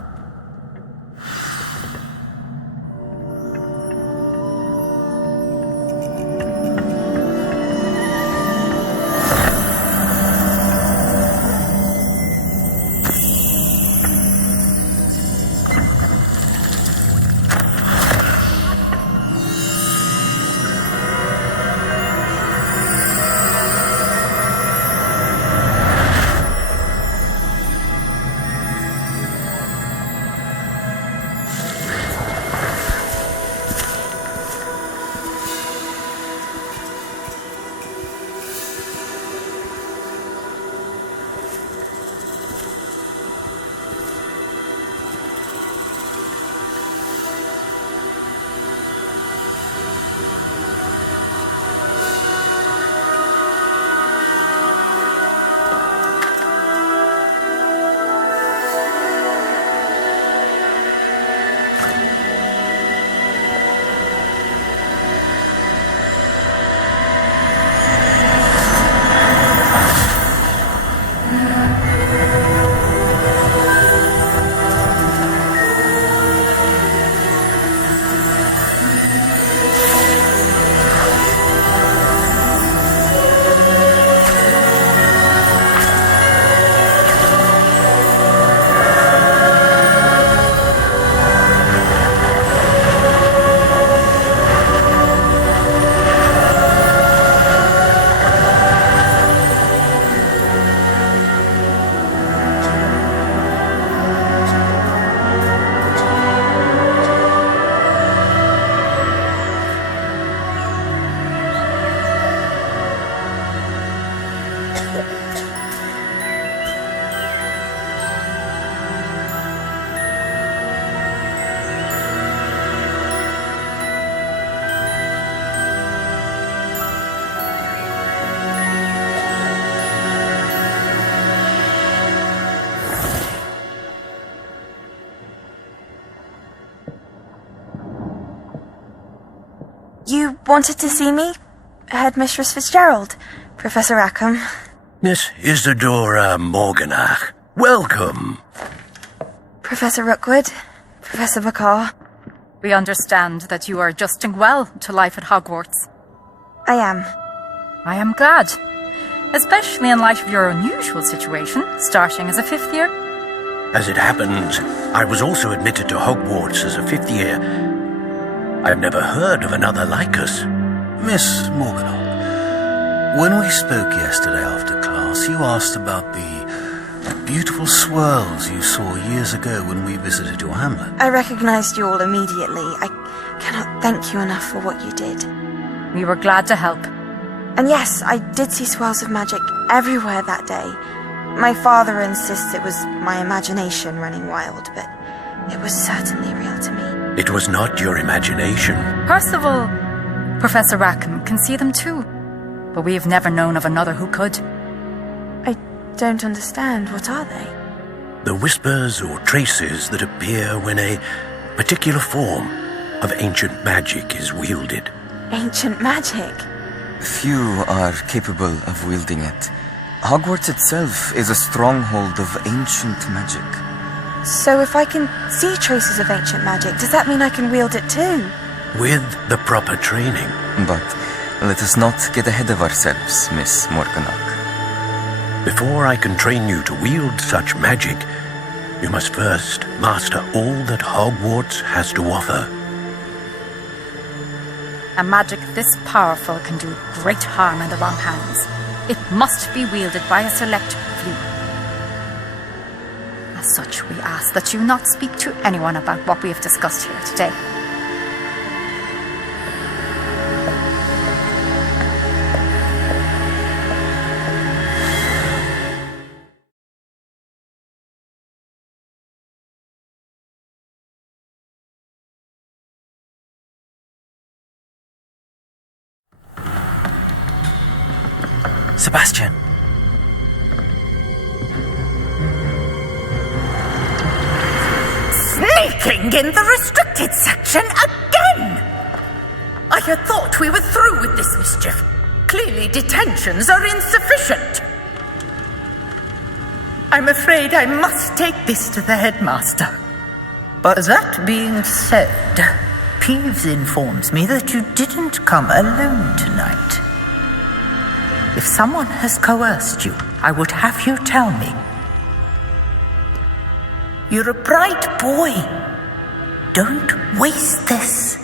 You wanted to see me? Headmistress Fitzgerald, Professor Rackham. Miss Isadora Morganach, welcome. Professor Rookwood, Professor Bakar. We understand that you are adjusting well to life at Hogwarts. I am. I am glad. Especially in light of your unusual situation, starting as a 5th year. As it happens, I was also admitted to Hogwarts as a 5th year. I've never heard of another like us. Miss Morganach, when we spoke yesterday after class, you asked about the beautiful swirls you saw years ago when we visited your hamlet. I recognized you all immediately. I cannot thank you enough for what you did. We were glad to help. And yes, I did see swirls of magic everywhere that day. My father insists it was my imagination running wild, but it was certainly real to me. It was not your imagination. Percival, Professor Rackham can see them too. But we have never known of another who could. I don't understand. What are they? The whispers or traces that appear when a particular form of ancient magic is wielded. Ancient magic? Few are capable of wielding it. Hogwarts itself is a stronghold of ancient magic. So if I can see traces of ancient magic, does that mean I can wield it too? With the proper training. But let us not get ahead of ourselves, Miss Morganach. Before I can train you to wield such magic, you must first master all that Hogwarts has to offer. A magic this powerful can do great harm in the wrong hands. It must be wielded by a select few. As such, we ask that you not speak to anyone about what we have discussed here today. Sebastian! Sneaking in the restricted section again! I had thought we were through with this mischief. Clearly detentions are insufficient. I'm afraid I must take this to the headmaster. But that being said, Peeves informs me that you didn't come alone tonight. If someone has coerced you, I would have you tell me. You're a bright boy. Don't waste this.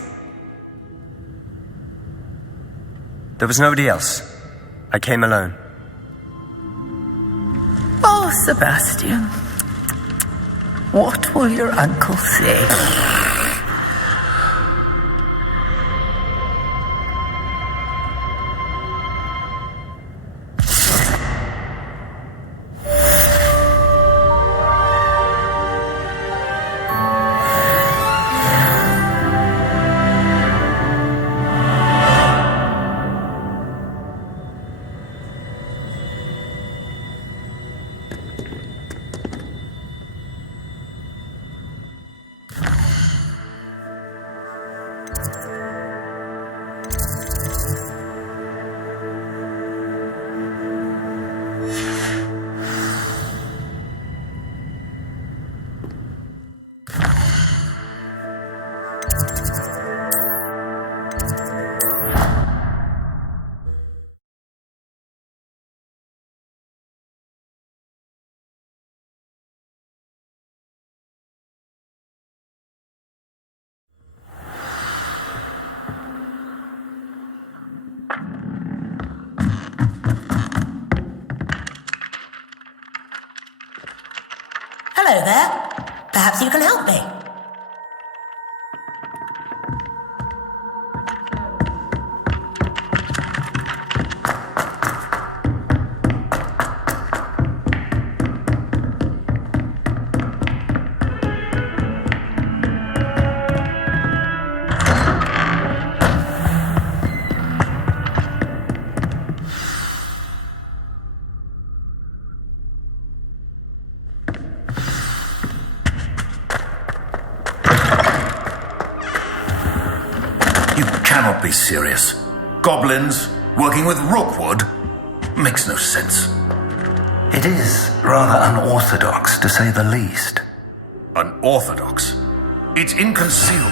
There was nobody else. I came alone. Oh, Sebastian. What will your uncle say? Hello there. Perhaps you can help me. Cannot be serious. Goblins working with Rookwood makes no sense. It is rather unorthodox, to say the least. Unorthodox? It's inconceivable.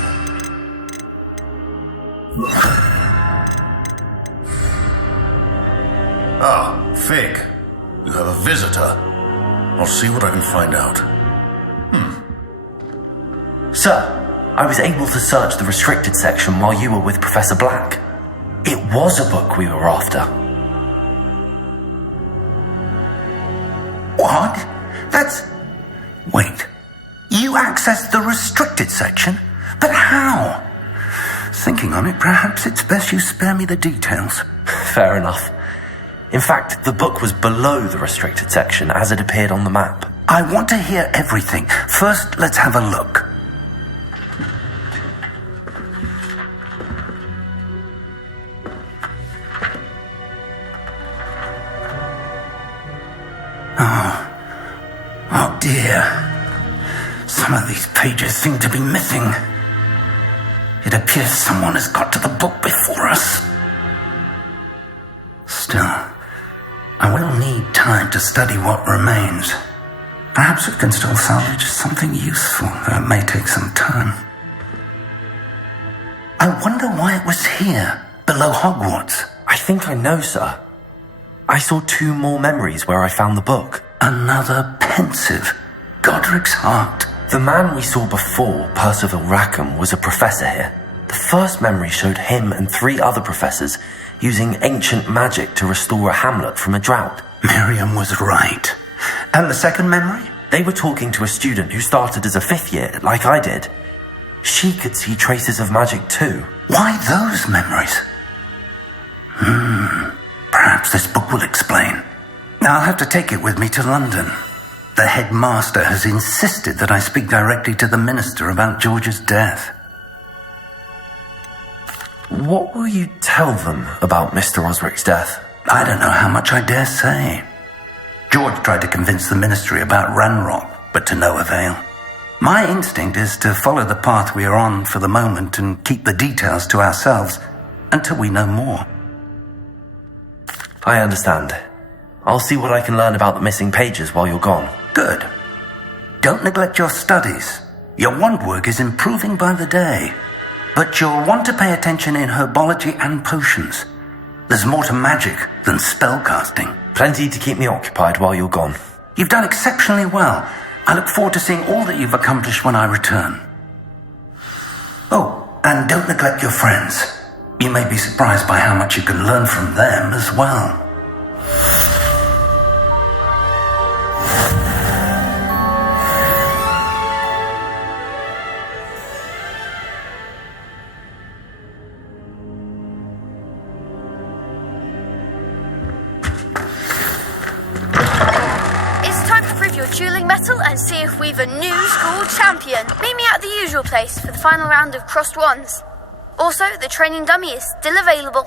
Ah, Fig. You have a visitor. I'll see what I can find out. Sir, I was able to search the restricted section while you were with Professor Black. It was a book we were after. What? That's... Wait. You accessed the restricted section? But how? Thinking on it, perhaps it's best you spare me the details. Fair enough. In fact, the book was below the restricted section as it appeared on the map. I want to hear everything. First, let's have a look. dear. Some of these pages seem to be missing. It appears someone has got to the book before us. Still, I will need time to study what remains. Perhaps we can still salvage something useful, though it may take some time. I wonder why it was here, below Hogwarts. I think I know, sir. I saw 2 more memories where I found the book. Another pensive Godric's heart. The man we saw before, Percival Rackham, was a professor here. The first memory showed him and 3 other professors using ancient magic to restore a hamlet from a drought. Miriam was right. And the second memory? They were talking to a student who started as a 5th year, like I did. She could see traces of magic too. Why those memories? Perhaps this book will explain. I'll have to take it with me to London. The headmaster has insisted that I speak directly to the minister about George's death. What will you tell them about Mr. Osric's death? I don't know how much I dare say. George tried to convince the ministry about Ranrock, but to no avail. My instinct is to follow the path we are on for the moment and keep the details to ourselves until we know more. I understand. I'll see what I can learn about the missing pages while you're gone. Good. Don't neglect your studies. Your wand work is improving by the day. But you'll want to pay attention in herbology and potions. There's more to magic than spellcasting. Plenty to keep me occupied while you're gone. You've done exceptionally well. I look forward to seeing all that you've accomplished when I return. Oh, and don't neglect your friends. You may be surprised by how much you can learn from them as well. Dueling metal and see if we've a new school champion. Meet me at the usual place for the final round of crossed wands. Also, the training dummy is still available.